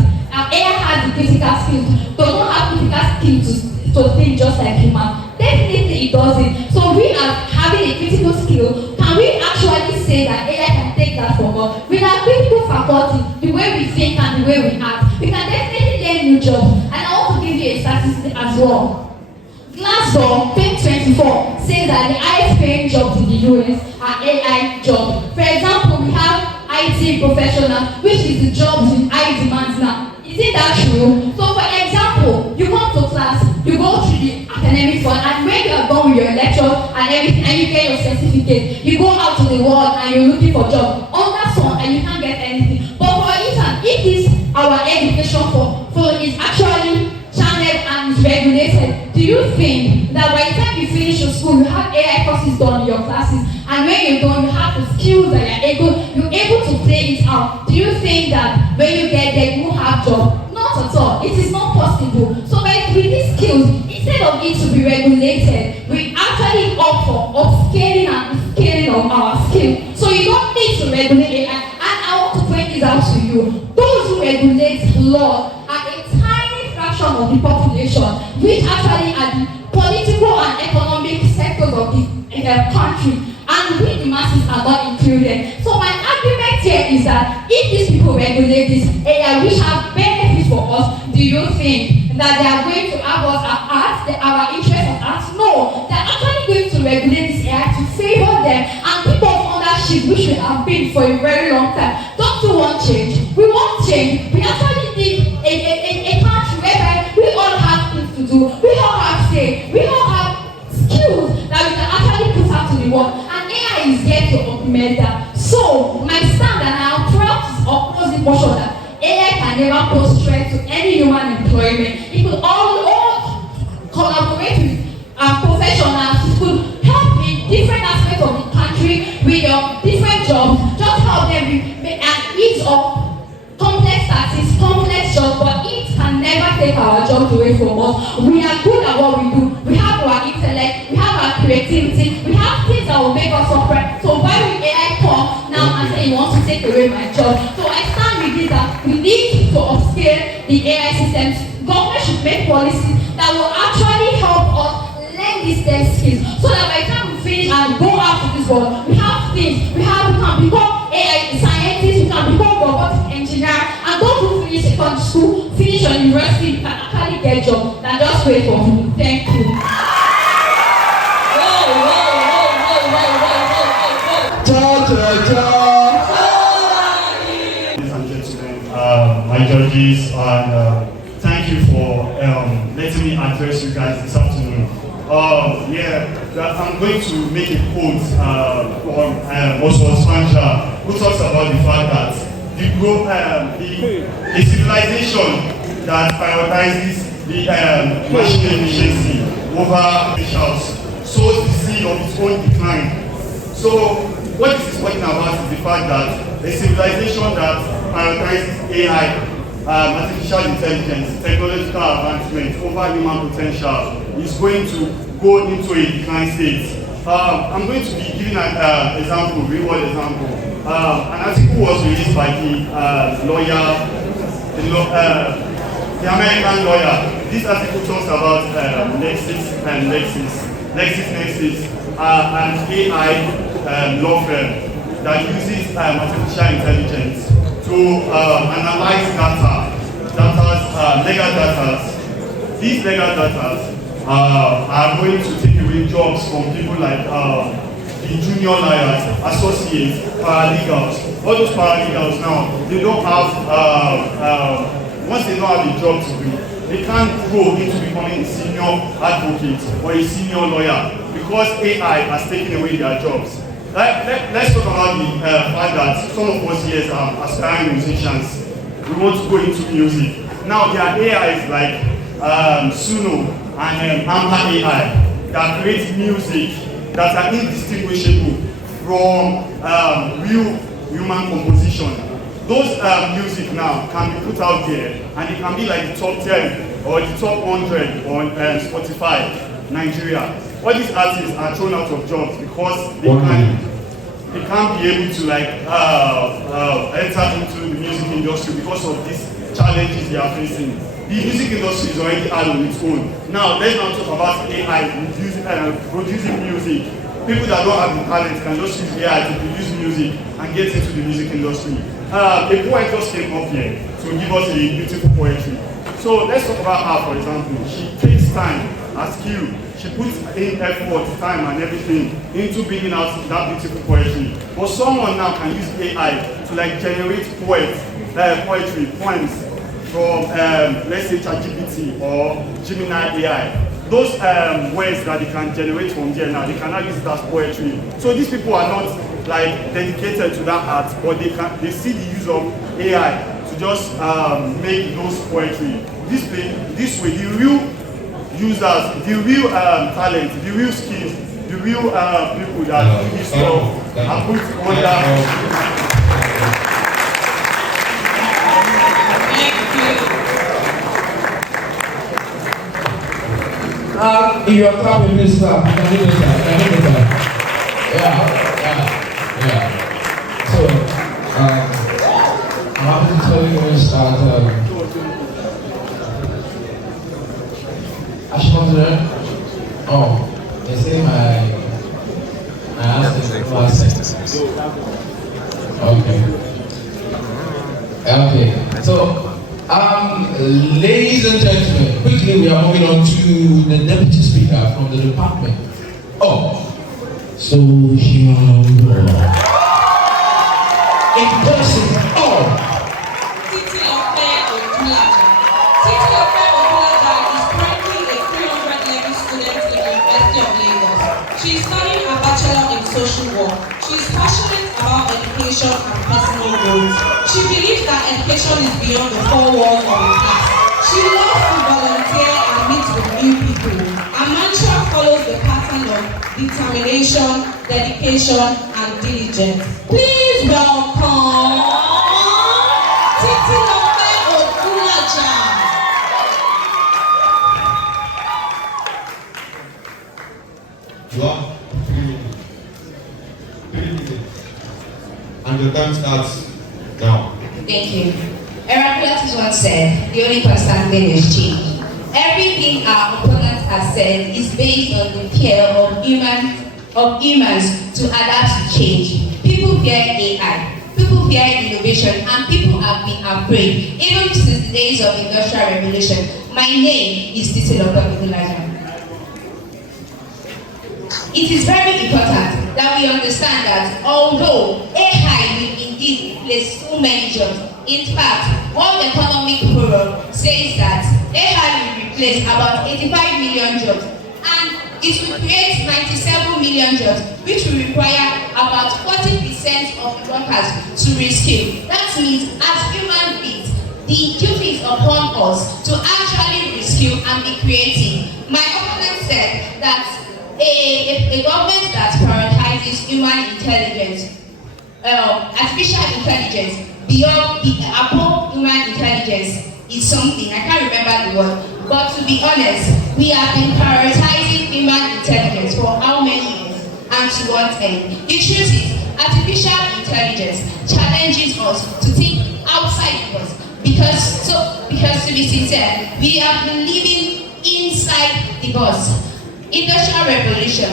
AI has the critical skills, does not have critical skills to think just like human. Definitely it doesn't. So we are having a critical skill. Can we actually say that AI can take that from us? With our critical faculty, the way we think and the way we act, we can definitely learn new jobs. And I want to give you a statistic as well. Glassdoor 2024 says that the highest paying jobs in the US are AI jobs. For example, we have IT professional, which is the jobs in high demand now. Isn't that true? So for example, you come to class, you go through the academic fund, and when you are done with your lecture and everything, and you get your certificate, you go out to the world and you're looking for job. On that one, and you can't get anything. But for instance, if this our education for is actually channeled and is regulated, do you think that by the time you finish your school, you have AI courses done in your classes, and when you're done, you have the skills that you're able to play it out? Do you think that when you get there, you will have job? Not at all. It is not possible. So with these skills, instead of it to be regulated, we actually opt for upscaling and scaling of our skill. So you don't need to regulate AI. And I want to point this out to you. Those who regulate law are a tiny fraction of the population, which actually are the political and economic sectors of the country, and we the masses are not included. So my argument here is that if these people regulate this AI, which have benefits for us, do you think that they are going to have us at art, our interest on art? No, they are actually going to regulate this AI to favor them and keep us under shit, which we have been for a very long time. Don't you want change? We want change. We actually need a country whereby we all have things to do. We all have say. We all have skills implement that. So my stand, and I'm proud to oppose the motion that AI can never pose threat to any human employment. It could all collaborate with professionals. It could help in different aspects of the country with your different jobs. Just help them and ease up complex tasks, complex jobs, but it can never take our jobs away from us. We are good at what we do. We have our intellect, we have our creativity, we have things that will make us upright. So why will AI come now and say he wants to take away my job? So I stand with this that we need to upscale the AI systems. Government should make policies that will actually help us learn these STEM skills so that by the time we finish and go out to this world, we have things, we can become AI scientists, we can become robotic engineer, and those who finish secondary school, finish your university, you can actually get a job than just wait for me. Thank you. Ladies and gentlemen, my judges, and thank you for letting me address you guys this afternoon. I'm going to make a quote from Oswald Spanja, who talks about the fact that a civilization that prioritizes the machine efficiency over officials sows the seed of its own decline. So what this is talking about is the fact that a civilization that prioritizes AI, artificial intelligence, technological advancement over human potential is going to go into a decline state. I'm going to be giving an example, real world example. An article was released by the lawyer, the American lawyer. This article talks about LexisNexis, an AI law firm that uses artificial intelligence to analyze legal data. These legal data are going to take away jobs from people like the junior lawyers, associates, paralegals. All those paralegals now, they don't have, once they don't have a job to do, they can't grow into becoming a senior advocate or a senior lawyer because AI has taken away their jobs. Let's talk about the fact that some of us here are aspiring musicians. We want to go into music. Now there are AIs like Suno and Amber AI that create music that are indistinguishable from real human composition. Those music now can be put out there and it can be like the top 10 or the top 100 on Spotify, Nigeria. All these artists are thrown out of jobs because they can't be able to enter into the music industry because of these challenges they are facing. The music industry is already hard on its own. Now let's not talk about AI producing music. People that don't have the talent can just use AI to produce music and get into the music industry. A poet just came up here to give us a beautiful poetry. So let's talk about her, for example. She takes time, her skill. She puts in effort, time and everything into bringing out that beautiful poetry. But someone now can use AI to generate poetry, poems from let's say ChatGPT or Gemini AI. Those words that they can generate from there now, they cannot use it as poetry. So these people are not dedicated to that art, but they see the use of AI to just make those poetry. This way, the real users, the real talent, the real skills, the real people that do this stuff are put under. If you are clapping, please clap. You can do better. Yeah. So, I'm happy to tell you guys that they say my answer is last. Okay. So, ladies and gentlemen, quickly we are moving on to the deputy speaker from the department. Social law. In person. Titi Ofe Odulaja is currently a 300 level student in the University of Lagos. She is studying a bachelor in social work. She is passionate about education and personal growth. She believes that education is beyond the four walls of a class. She loves to volunteer and meet with new people. Her mantra follows the pattern of determination, dedication, and diligence. Please welcome Titi Ogulaja. You have 3 minutes. 3 minutes. And your time starts now. Thank you. Heraclitus once said, the only constant thing is change. Everything our opponents have said is based on the fear of humans to adapt to change. People fear AI, people fear innovation, and people have been afraid, even since the days of the Industrial Revolution. My name is Titi Ogulaja. It is very important that we understand that although AI will indeed replace so many jobs, in fact, World Economic Forum says that AI will replace about 85 million jobs and it will create 97 million jobs, which will require about 40% of the workers to reskill. That means, as human beings, the duty is upon us to actually reskill and be creative. My opponent said that a government that prioritizes human intelligence, artificial intelligence, above human intelligence is something, I can't remember the word, but to be honest, we have been prioritizing human intelligence for how many years and to what end? The truth is, artificial intelligence challenges us to think outside the box because to be sincere, we have been living inside the box. Industrial Revolution,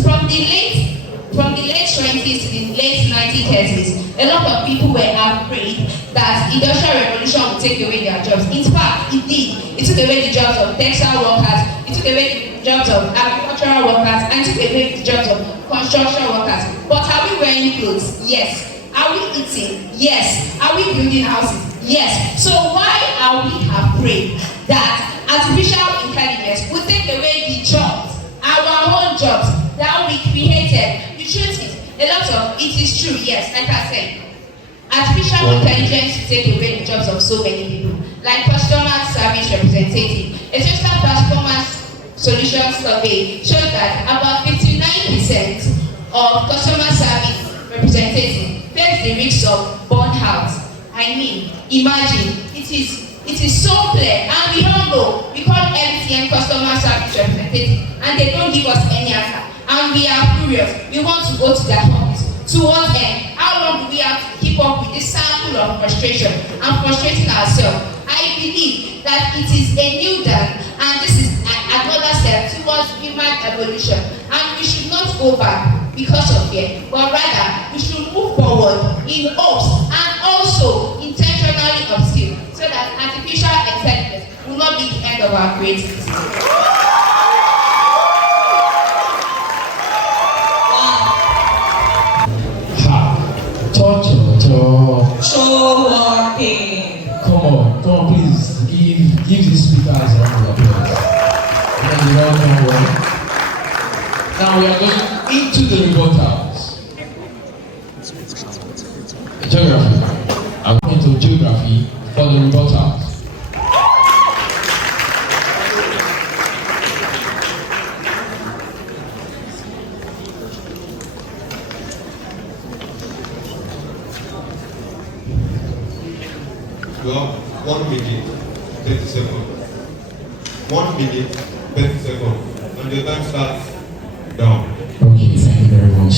from the late 20s to the late 1930s, a lot of people were afraid that Industrial Revolution would take away their jobs. In fact, it did. It took away the jobs of textile workers, it took away the jobs of agricultural workers, and it took away the jobs of construction workers. But are we wearing clothes? Yes. Are we eating? Yes. Are we building houses? Yes. So why are we afraid that artificial intelligence will take away the jobs, our own jobs that we created? The truth is, a lot of it is true, yes, like I said. Artificial intelligence will take away the jobs of so many people, like customer service representative. A social performance solution survey shows that about 59% of customer service representatives face the risk of burnout. I mean, imagine, it is so clear, and we don't know. We call MTN customer service representative, and they don't give us any answer. And we are furious. We want to go to their office. To what end? How long do we have to keep up with this cycle of frustration and frustrating ourselves? I believe that it is a new dawn, and this is another step towards human evolution. And we should not go back because of fear, but rather we should move forward in hopes and also intentionally upskill, so that artificial intelligence will not be the end of our creativity. Show working. Come on, please give these speakers a round of applause. Now we are going into the rebuttals. Geography. I'm going to geography for the rebuttals. You have 1 minute, 30 seconds. 1 minute, 30 seconds. And your time starts now. Okay, thank you very much.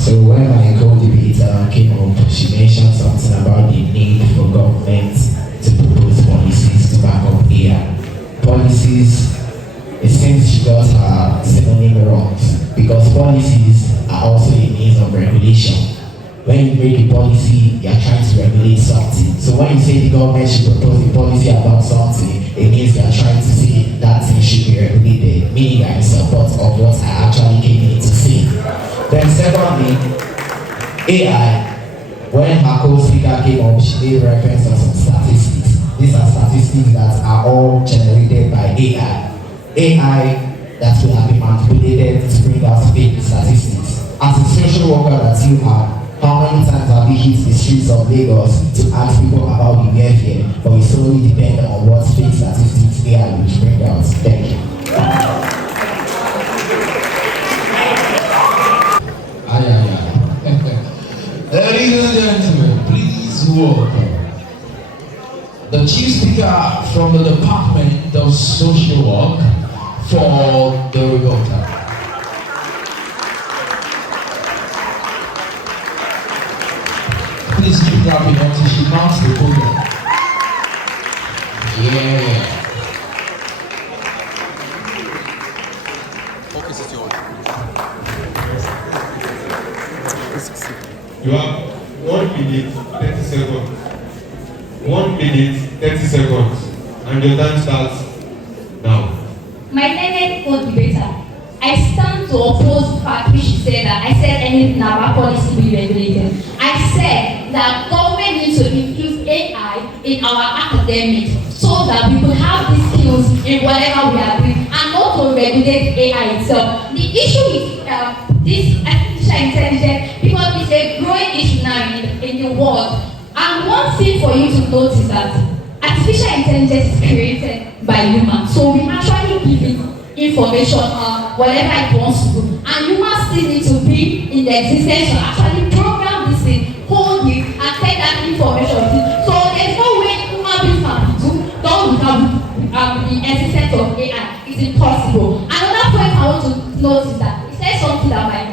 So when my co-debater came up, she mentioned something about the need for government to propose policies to back up AI. Policies, it seems she got her synonym wrong, because policies are also a means of regulation. When you make a policy, you are trying to regulate something. So when you say the government should propose a policy about something, it means you are trying to say that thing should be regulated, meaning that in support of what I actually came in to say. Then secondly, AI, when her co-speaker came up, she made reference to some statistics. These are statistics that are all generated by AI. AI that will have been manipulated to bring out fake statistics. As a social worker that you are, how many times have you hit the streets of Lagos to ask people about the welfare, but it solely depends on what fake statistics they are which bring out? Thank you. Ladies and gentlemen, please welcome the Chief Speaker from the Department of Social Work for the rebuttal. Please keep clapping until she mounts the podium. Yeah. You have 1 minute, 30 seconds. 1 minute, 30 seconds. And your time starts now. My learned co-debater, I stand to oppose the fact which she said that I said anything about policy being regulated. I said that government needs to infuse AI in our academics so that we could have these skills in whatever we are doing and not to regulate AI itself. The issue is this artificial intelligence because it's a growing issue now in the world. And one thing for you to notice that artificial intelligence is created by humans. So we actually give it information on whatever it wants to do. And humans still need to be in the existence to actually program this thing, hold it, and take that information. So there's no way human beings can do done without the existence of AI. It's impossible. Another point I want to note is that it says something that my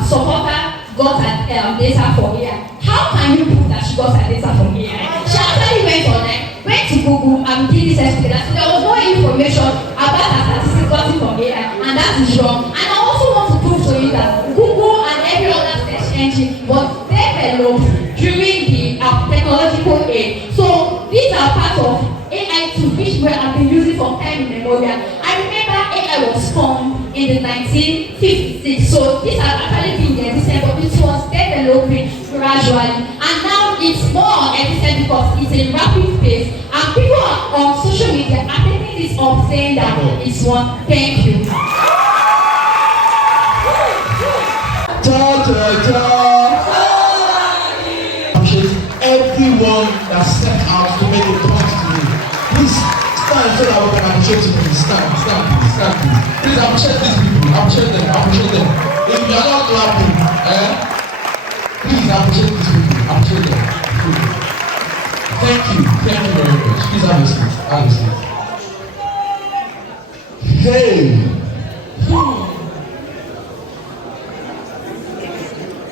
supporter got her data from AI. How can you prove that she got her data from AI? She actually went online, went to Google and did this together. So there was no information about her statistics gotten from AI, and that is wrong. And I also want to prove to you that Google and every other search engine was developed during the technological age. So these are part of AI tools which we have been using for time immemorial. I remember AI was formed in the 1956. So these are actually been in existence, but it was developing gradually. And now it's more efficient because it's in rapid pace. And people on social media are taking this up saying that it's one. Thank you. Everyone that stepped out to make a point today. Please stand so that we can appreciate you. Please stand, please. Please appreciate these people. Appreciate them. If you are not clapping, please appreciate these people. Appreciate them. Thank you very much. Please have a seat. Hey.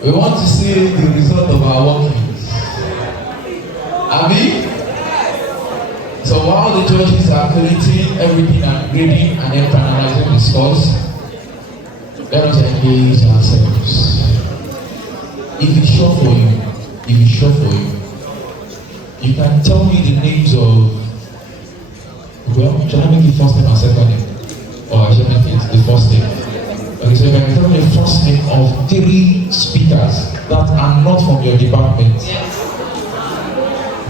We want to see the result of our workings. Abi? So while the judges are collating everything and grading and then finalizing the scores, let us engage ourselves. If it's sure for you, you can tell me the names of, well, shall I make the first name and second name? Or shall I make it the first name? Okay, so you can tell me the first name of 3 speakers that are not from your department.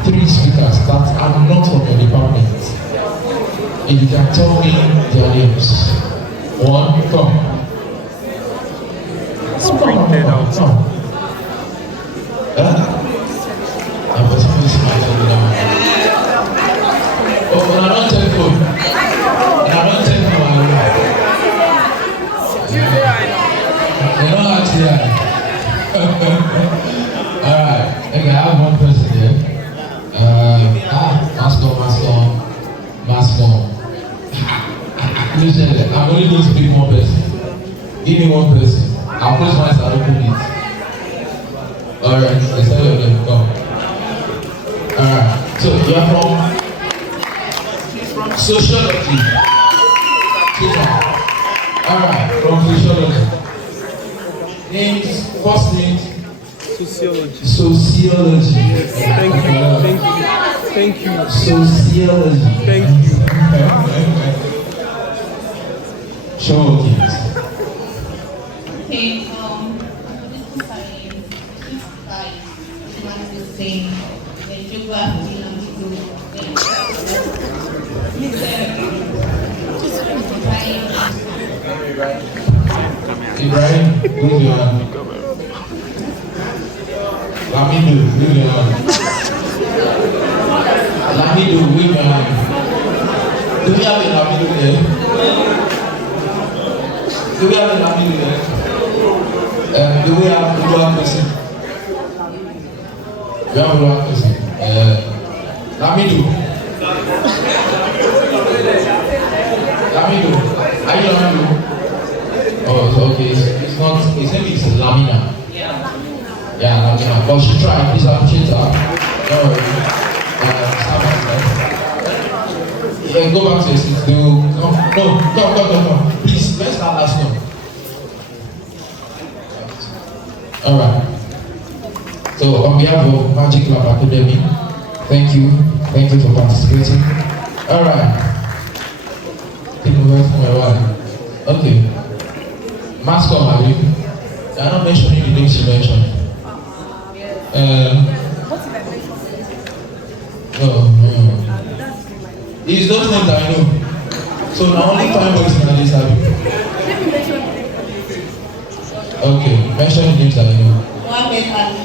3 speakers that are not from your department. If you can tell me their names. 1, come. Sprinted out. I'm particularly smiling now. Oh, but I don't tell you know actually. Alright, okay, I have one person here. Mask on. Listen, I'm only going to pick one person. Give me one person. I'll close my eyes and open it. Alright, let's tell you them. Come. Alright, so you are from sociology. Alright, from sociology. Names, first names. Sociology. Yes, thank you. Sociology. Thank you. Show kids. Okay, this guy is the same. The geography and Ibrahim, wave your hand. Lamido, wave your hand. Lamido, wave your hand. Do we have a Lamido there? Do we have a Lamido there? Do we have a dual person? We have a dual person. Lamido. Lamido. Are you Lamido? Oh, okay. It's not. His name is Lamina. Yeah, Lamina. But she tried. Please appreciate her. Don't worry. Yeah, go back to your seat. No. Please, let's start last one. All right. So, on behalf of Magic Lab Academy, thank you for participating. All right. Take over from my wife. Okay. Mascom, are you? I'm not mentioning the names you mentioned. No. It's those names that I know. So now only 5 words in this habit. Okay, mention the names that I know. Mohammed Ali.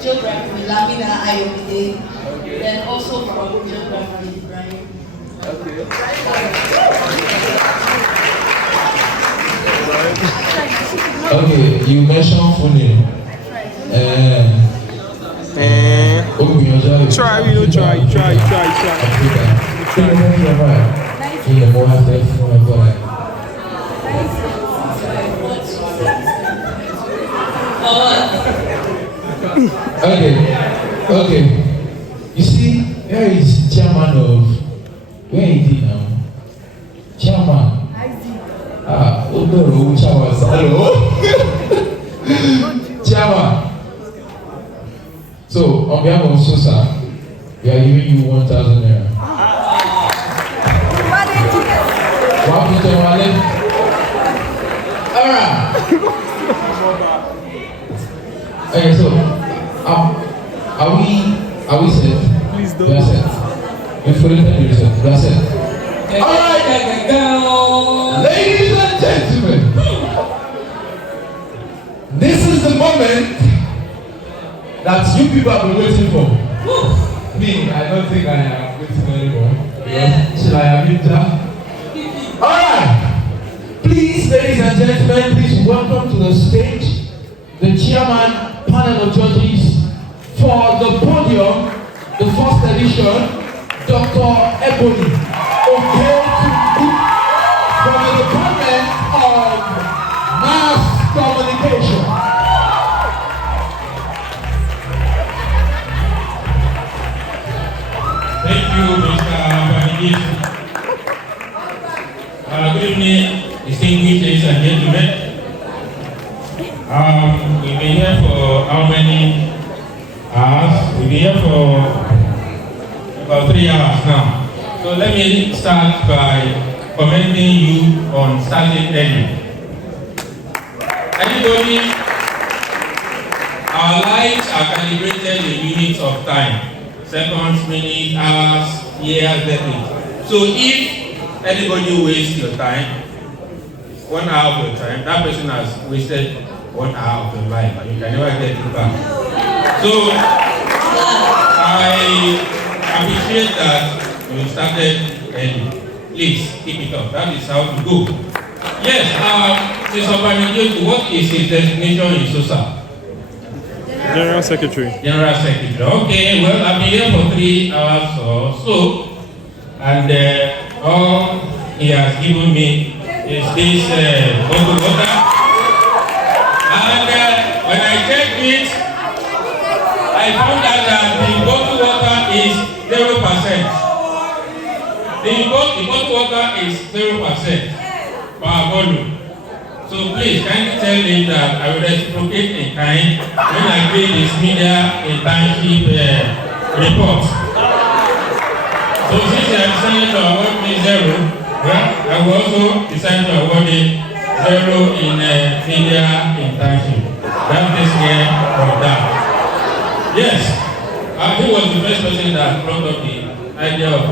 Geography, Lamina Ayomide. Then also from geography, Ibrahim. Okay, you mentioned full name. Try. Okay. You see, where is chairman of? Where is he now? Chairman. Hello. Chairman. So, on behalf of SOSSA, we are giving you 1,000 naira. Alright. Okay, so are we set? Please don't. We are set. We've fully the result. We are set. Alright, ladies and gentlemen, this is the moment that you people have been waiting for. Me, I don't think I am waiting anymore. Shall I have it done? Alright. Please, ladies and gentlemen, please welcome to the stage the chairman panel of judges for the Podium, the first edition, Dr. Ebony from the Department of Mass Communication. Thank you, Mr. Bamidis. Good evening, distinguished ladies and gentlemen. We've been here for how many hours? We've been here for about 3 hours now. So let me start by commending you on starting early. Everybody, our lives are calibrated in units of time. Seconds, minutes, hours, years, decades. So if anybody wastes your time, 1 hour of your time, that person has wasted 1 hour of your life and you can never get it back. So I appreciate that you started early. Please keep it up. That is how to go. Yes, Mr. Bamidis, what is his designation in SOSSA? General Secretary. General Secretary. Okay, well, I've been here for 3 hours or so, and all he has given me is this bottle of water. And when I checked it, I found out that the bottled water is 0%. The bottled water is 0% per volume. So please, kindly tell him that I will reciprocate in kind when I create this media internship report. So since I decided to award me 0, well, I will also decide to award it 0 in media internship. That's this year from that. Yes. He was the first person that brought up the idea of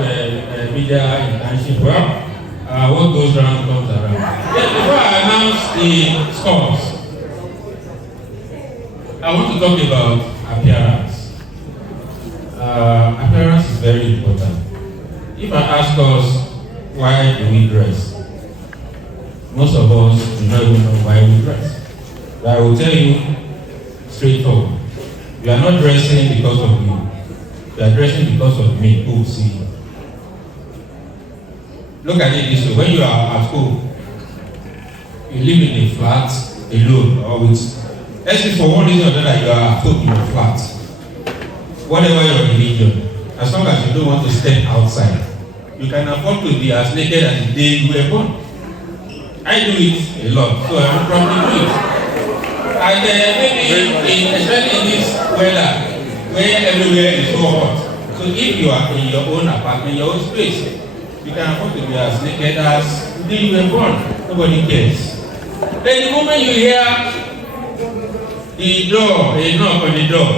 media internship. Well, what goes around comes around. Then before I announce the scores, I want to talk about appearance. Appearance is very important. If I ask us why do we dress, most of us do not even know why we dress. But I will tell you straightforward. You are not dressing because of you. You are dressing because of me who see you. Look at it this way. When you are at home, you live in a flat alone or with, let's say for one reason or another you are at home in a flat. Whatever your religion, as long as you don't want to step outside, you can afford to be as naked as the day you were born. I do it a lot, so I will probably do it. And maybe, especially in this weather, where everywhere is so hot. So if you are in your own apartment, your own space, you can afford to be as naked as the day you were born. Nobody cares. Then the moment you hear the door, a knock on the door,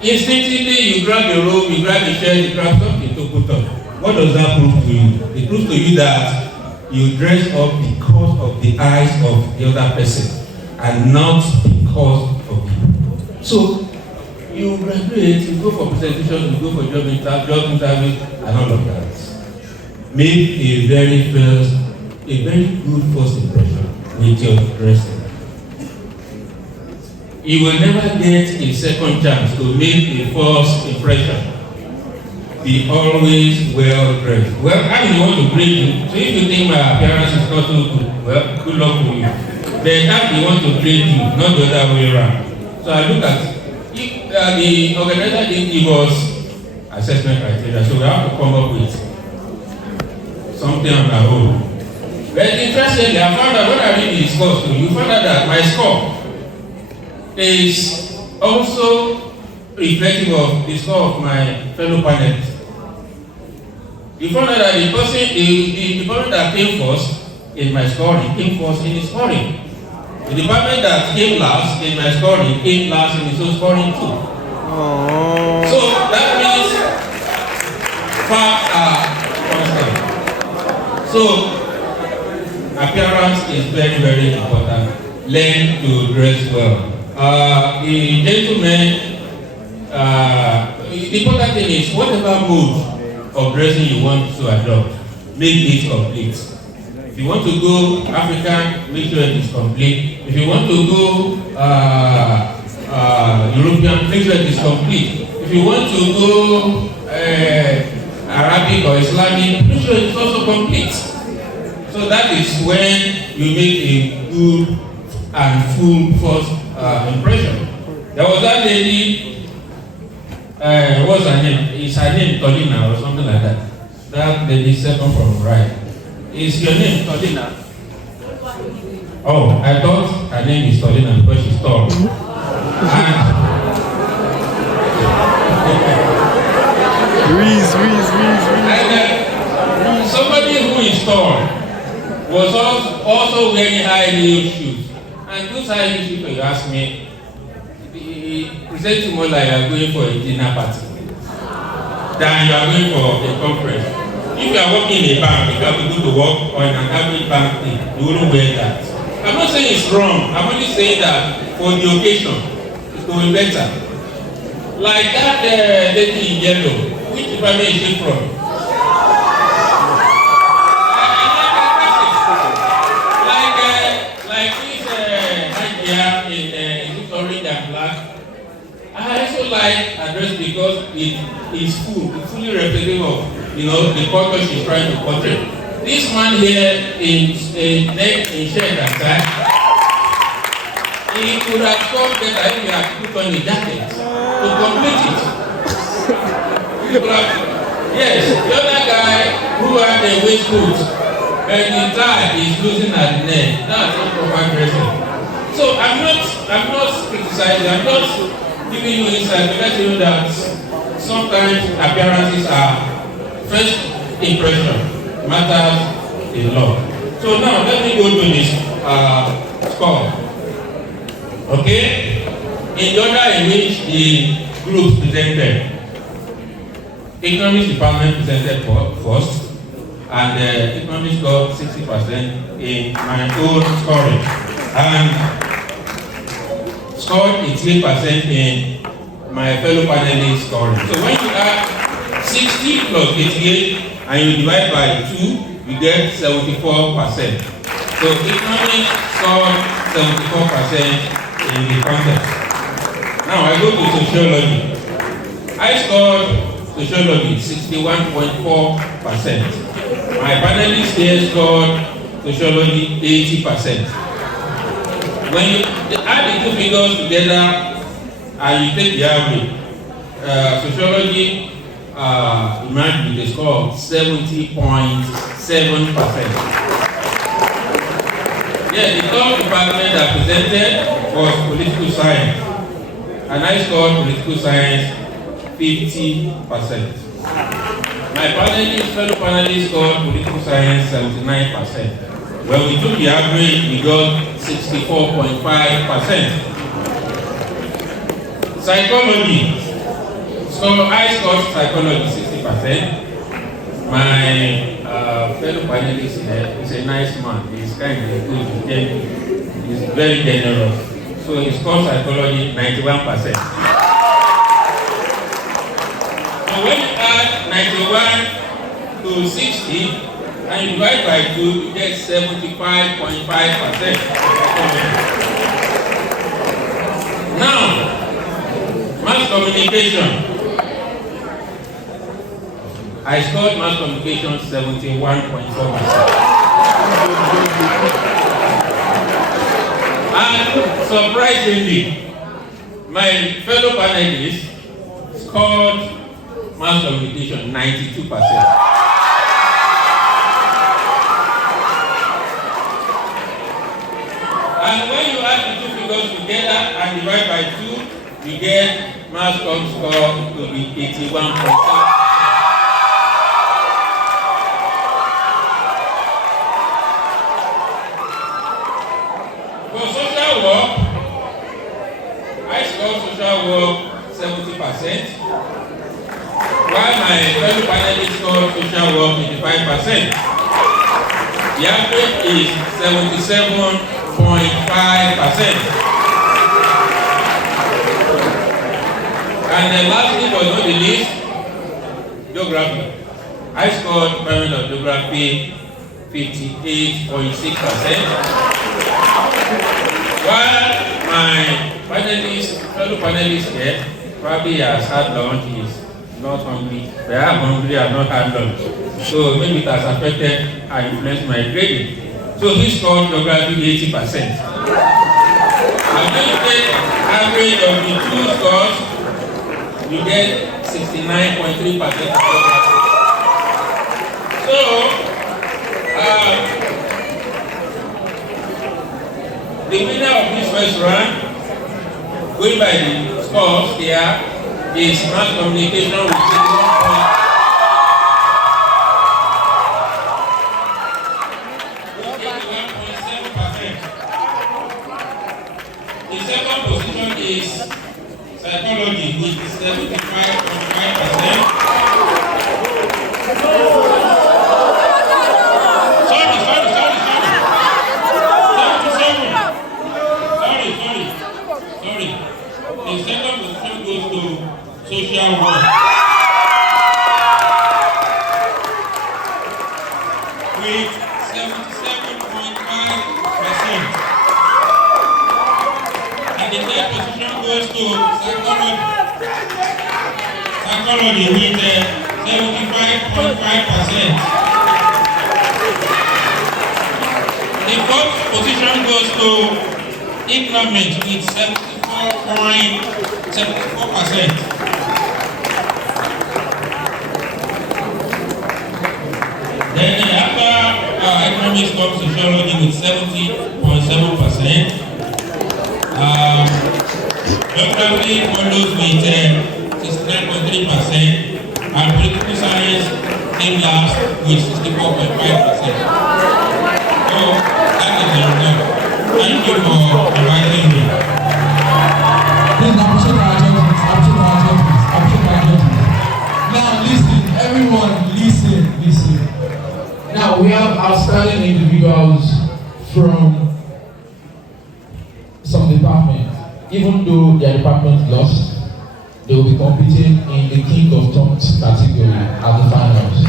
instinctively you grab your robe, you grab your shirt, you grab something to put on. What does that prove to you? It proves to you that you dress up because of the eyes of the other person and not because of you. So you graduate, you go for presentation, you go for job interview, and all of that. Make a very good first impression with your dressing. You will never get a second chance to make a first impression. Be always well dressed. Well, I don't want to grade you. So if you think my appearance is not so good, well, good luck for you. Then I want to grade you, not the other way around. So I look at the organizer didn't give us assessment criteria, so we have to come up with something on our own. But interestingly, I found out when I read the scores, you found out that my score is also reflective of the score of my fellow panelists. You found out that the person that came first in my scoring came first in his scoring. The department that came last in my scoring came last in his own scoring too. So that means facts are constant. So appearance is very, very important. Learn to dress well. The gentleman, the important thing is whatever mode of dressing you want to adopt, make it complete. If you want to go African, make sure it is complete. If you want to go European, make sure it is complete. If you want to go Arabic or Islamic, make sure it is also complete. So that is when you make a good and full first impression. There was that lady, what's her name? Is her name Tolina or something like that? That lady second from right. Is your name Tolina? Oh, I thought her name is Tolina because she's tall. And somebody who is tall was also wearing high heel shoes. And those high heel shoes, you ask me, present you more like you are going for a dinner party than you are going for a conference. If you are working in a bank, if you have to go to work or in an average bank thing, you wouldn't wear that. I'm not saying it's wrong. I'm only saying that for the occasion, it's going better. Like that lady in yellow, which department is she from? Like this idea in orange and black. I also like her dress because it is full. It's fully representative of the culture she's trying to portray. This man here in neck in shirt and tie, he could have come better if he had put on a jacket to complete it. Yes, the other guy who had a waistcoat and the tie is losing at the neck. That's not proper dressing. So I'm not criticizing, I'm not giving you insight to let you know that sometimes appearances are first impression matters a lot. So now let me go to this score. Okay? In the order in which the groups presented. Economics department presented first, and economics got 60% in my own scoring, and scored 88% in my fellow panelists' scoring. So when you add 60 plus 88 and you divide by 2, you get 74%. So economics scored 74% in the contest. Now I go to sociology. I scored sociology 61.4%. My panelists here scored sociology 80%. When you add the two figures together and you take the average, sociology emerged with a score of 70.7%. Yeah, the top department that presented was political science, and I scored political science 50%. My fellow panelists scored political science 79%. When we took the average, we got 64.5%. Psychology. So I scored psychology 60%. My fellow panelist here is a nice man. He's kind of good. He's very generous. So he scored psychology 91%. So when you add 91 to 60 and you divide by 2, you get 75.5%. Now, mass communication. I scored mass communication 71.4%. And surprisingly, my fellow panelists scored mass communication 92%. And when you add the two figures together and divide by 2, you get mass com score to be 81%. For social work, I scored social work 70%, while my fellow panelists scored social work 85%. The average is 77.5%. And then lastly but not the least, geography. I scored environment of geography 58.6%. While my fellow panelists here probably has had lunch, is not hungry. They are hungry and not had lunch. So maybe it has affected and influenced my grading. So he scored geography 80%. And when you take average of the two scores, you get 69.3%. So the winner of this first round, going by the scores here, is mass communication with 81.7%. The second position is psychology with 75.5%. The second position goes to social work with 77.5%. And the third position goes to psychology with 75.5%. The fourth position goes to economics with 74.74%. Then after economics comes sociology with 70.7%. Geography follows with 69.3%, and political science came last with 64.5%. So that is the result. Thank you for inviting me. Please appreciate our judges. we have outstanding individuals from some departments. Even though their department lost, they will be competing in the King of Tongues category at the finals.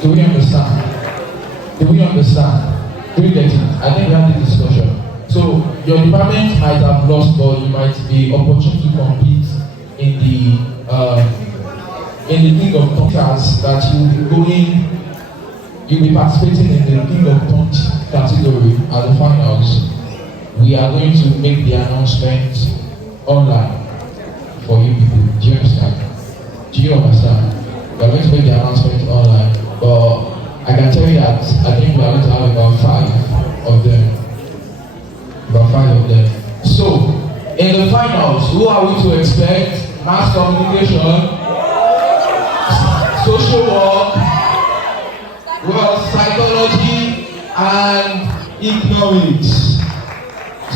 Do we understand? Do we understand? Do we get it? I think we had the discussion. So your department might have lost, but you might be opportune to compete in the King of Tongues that you will be going. You'll be participating in the King of Tongues category at the finals. We are going to make the announcement online for you people. Do you understand? Do you understand? We are going to make the announcement online, but I can tell you that I think we are going to have about 5 of them. About 5 of them. So, in the finals, who are we to expect? Mass communication, social work, well, psychology, and economics.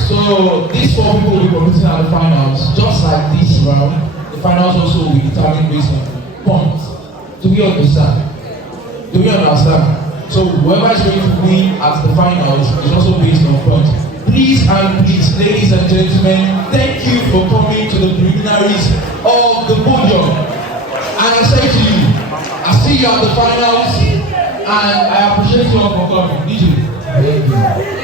So these 4 people will be competing at the finals, just like this round. The finals also will be determined based on points. Do we understand? Do we understand? So whoever is going to win at the finals is also based on points. Please and please, ladies and gentlemen, thank you for coming to the preliminaries of the Podium. And I say to you, I see you at the finals, and I appreciate you all for coming. Thank you.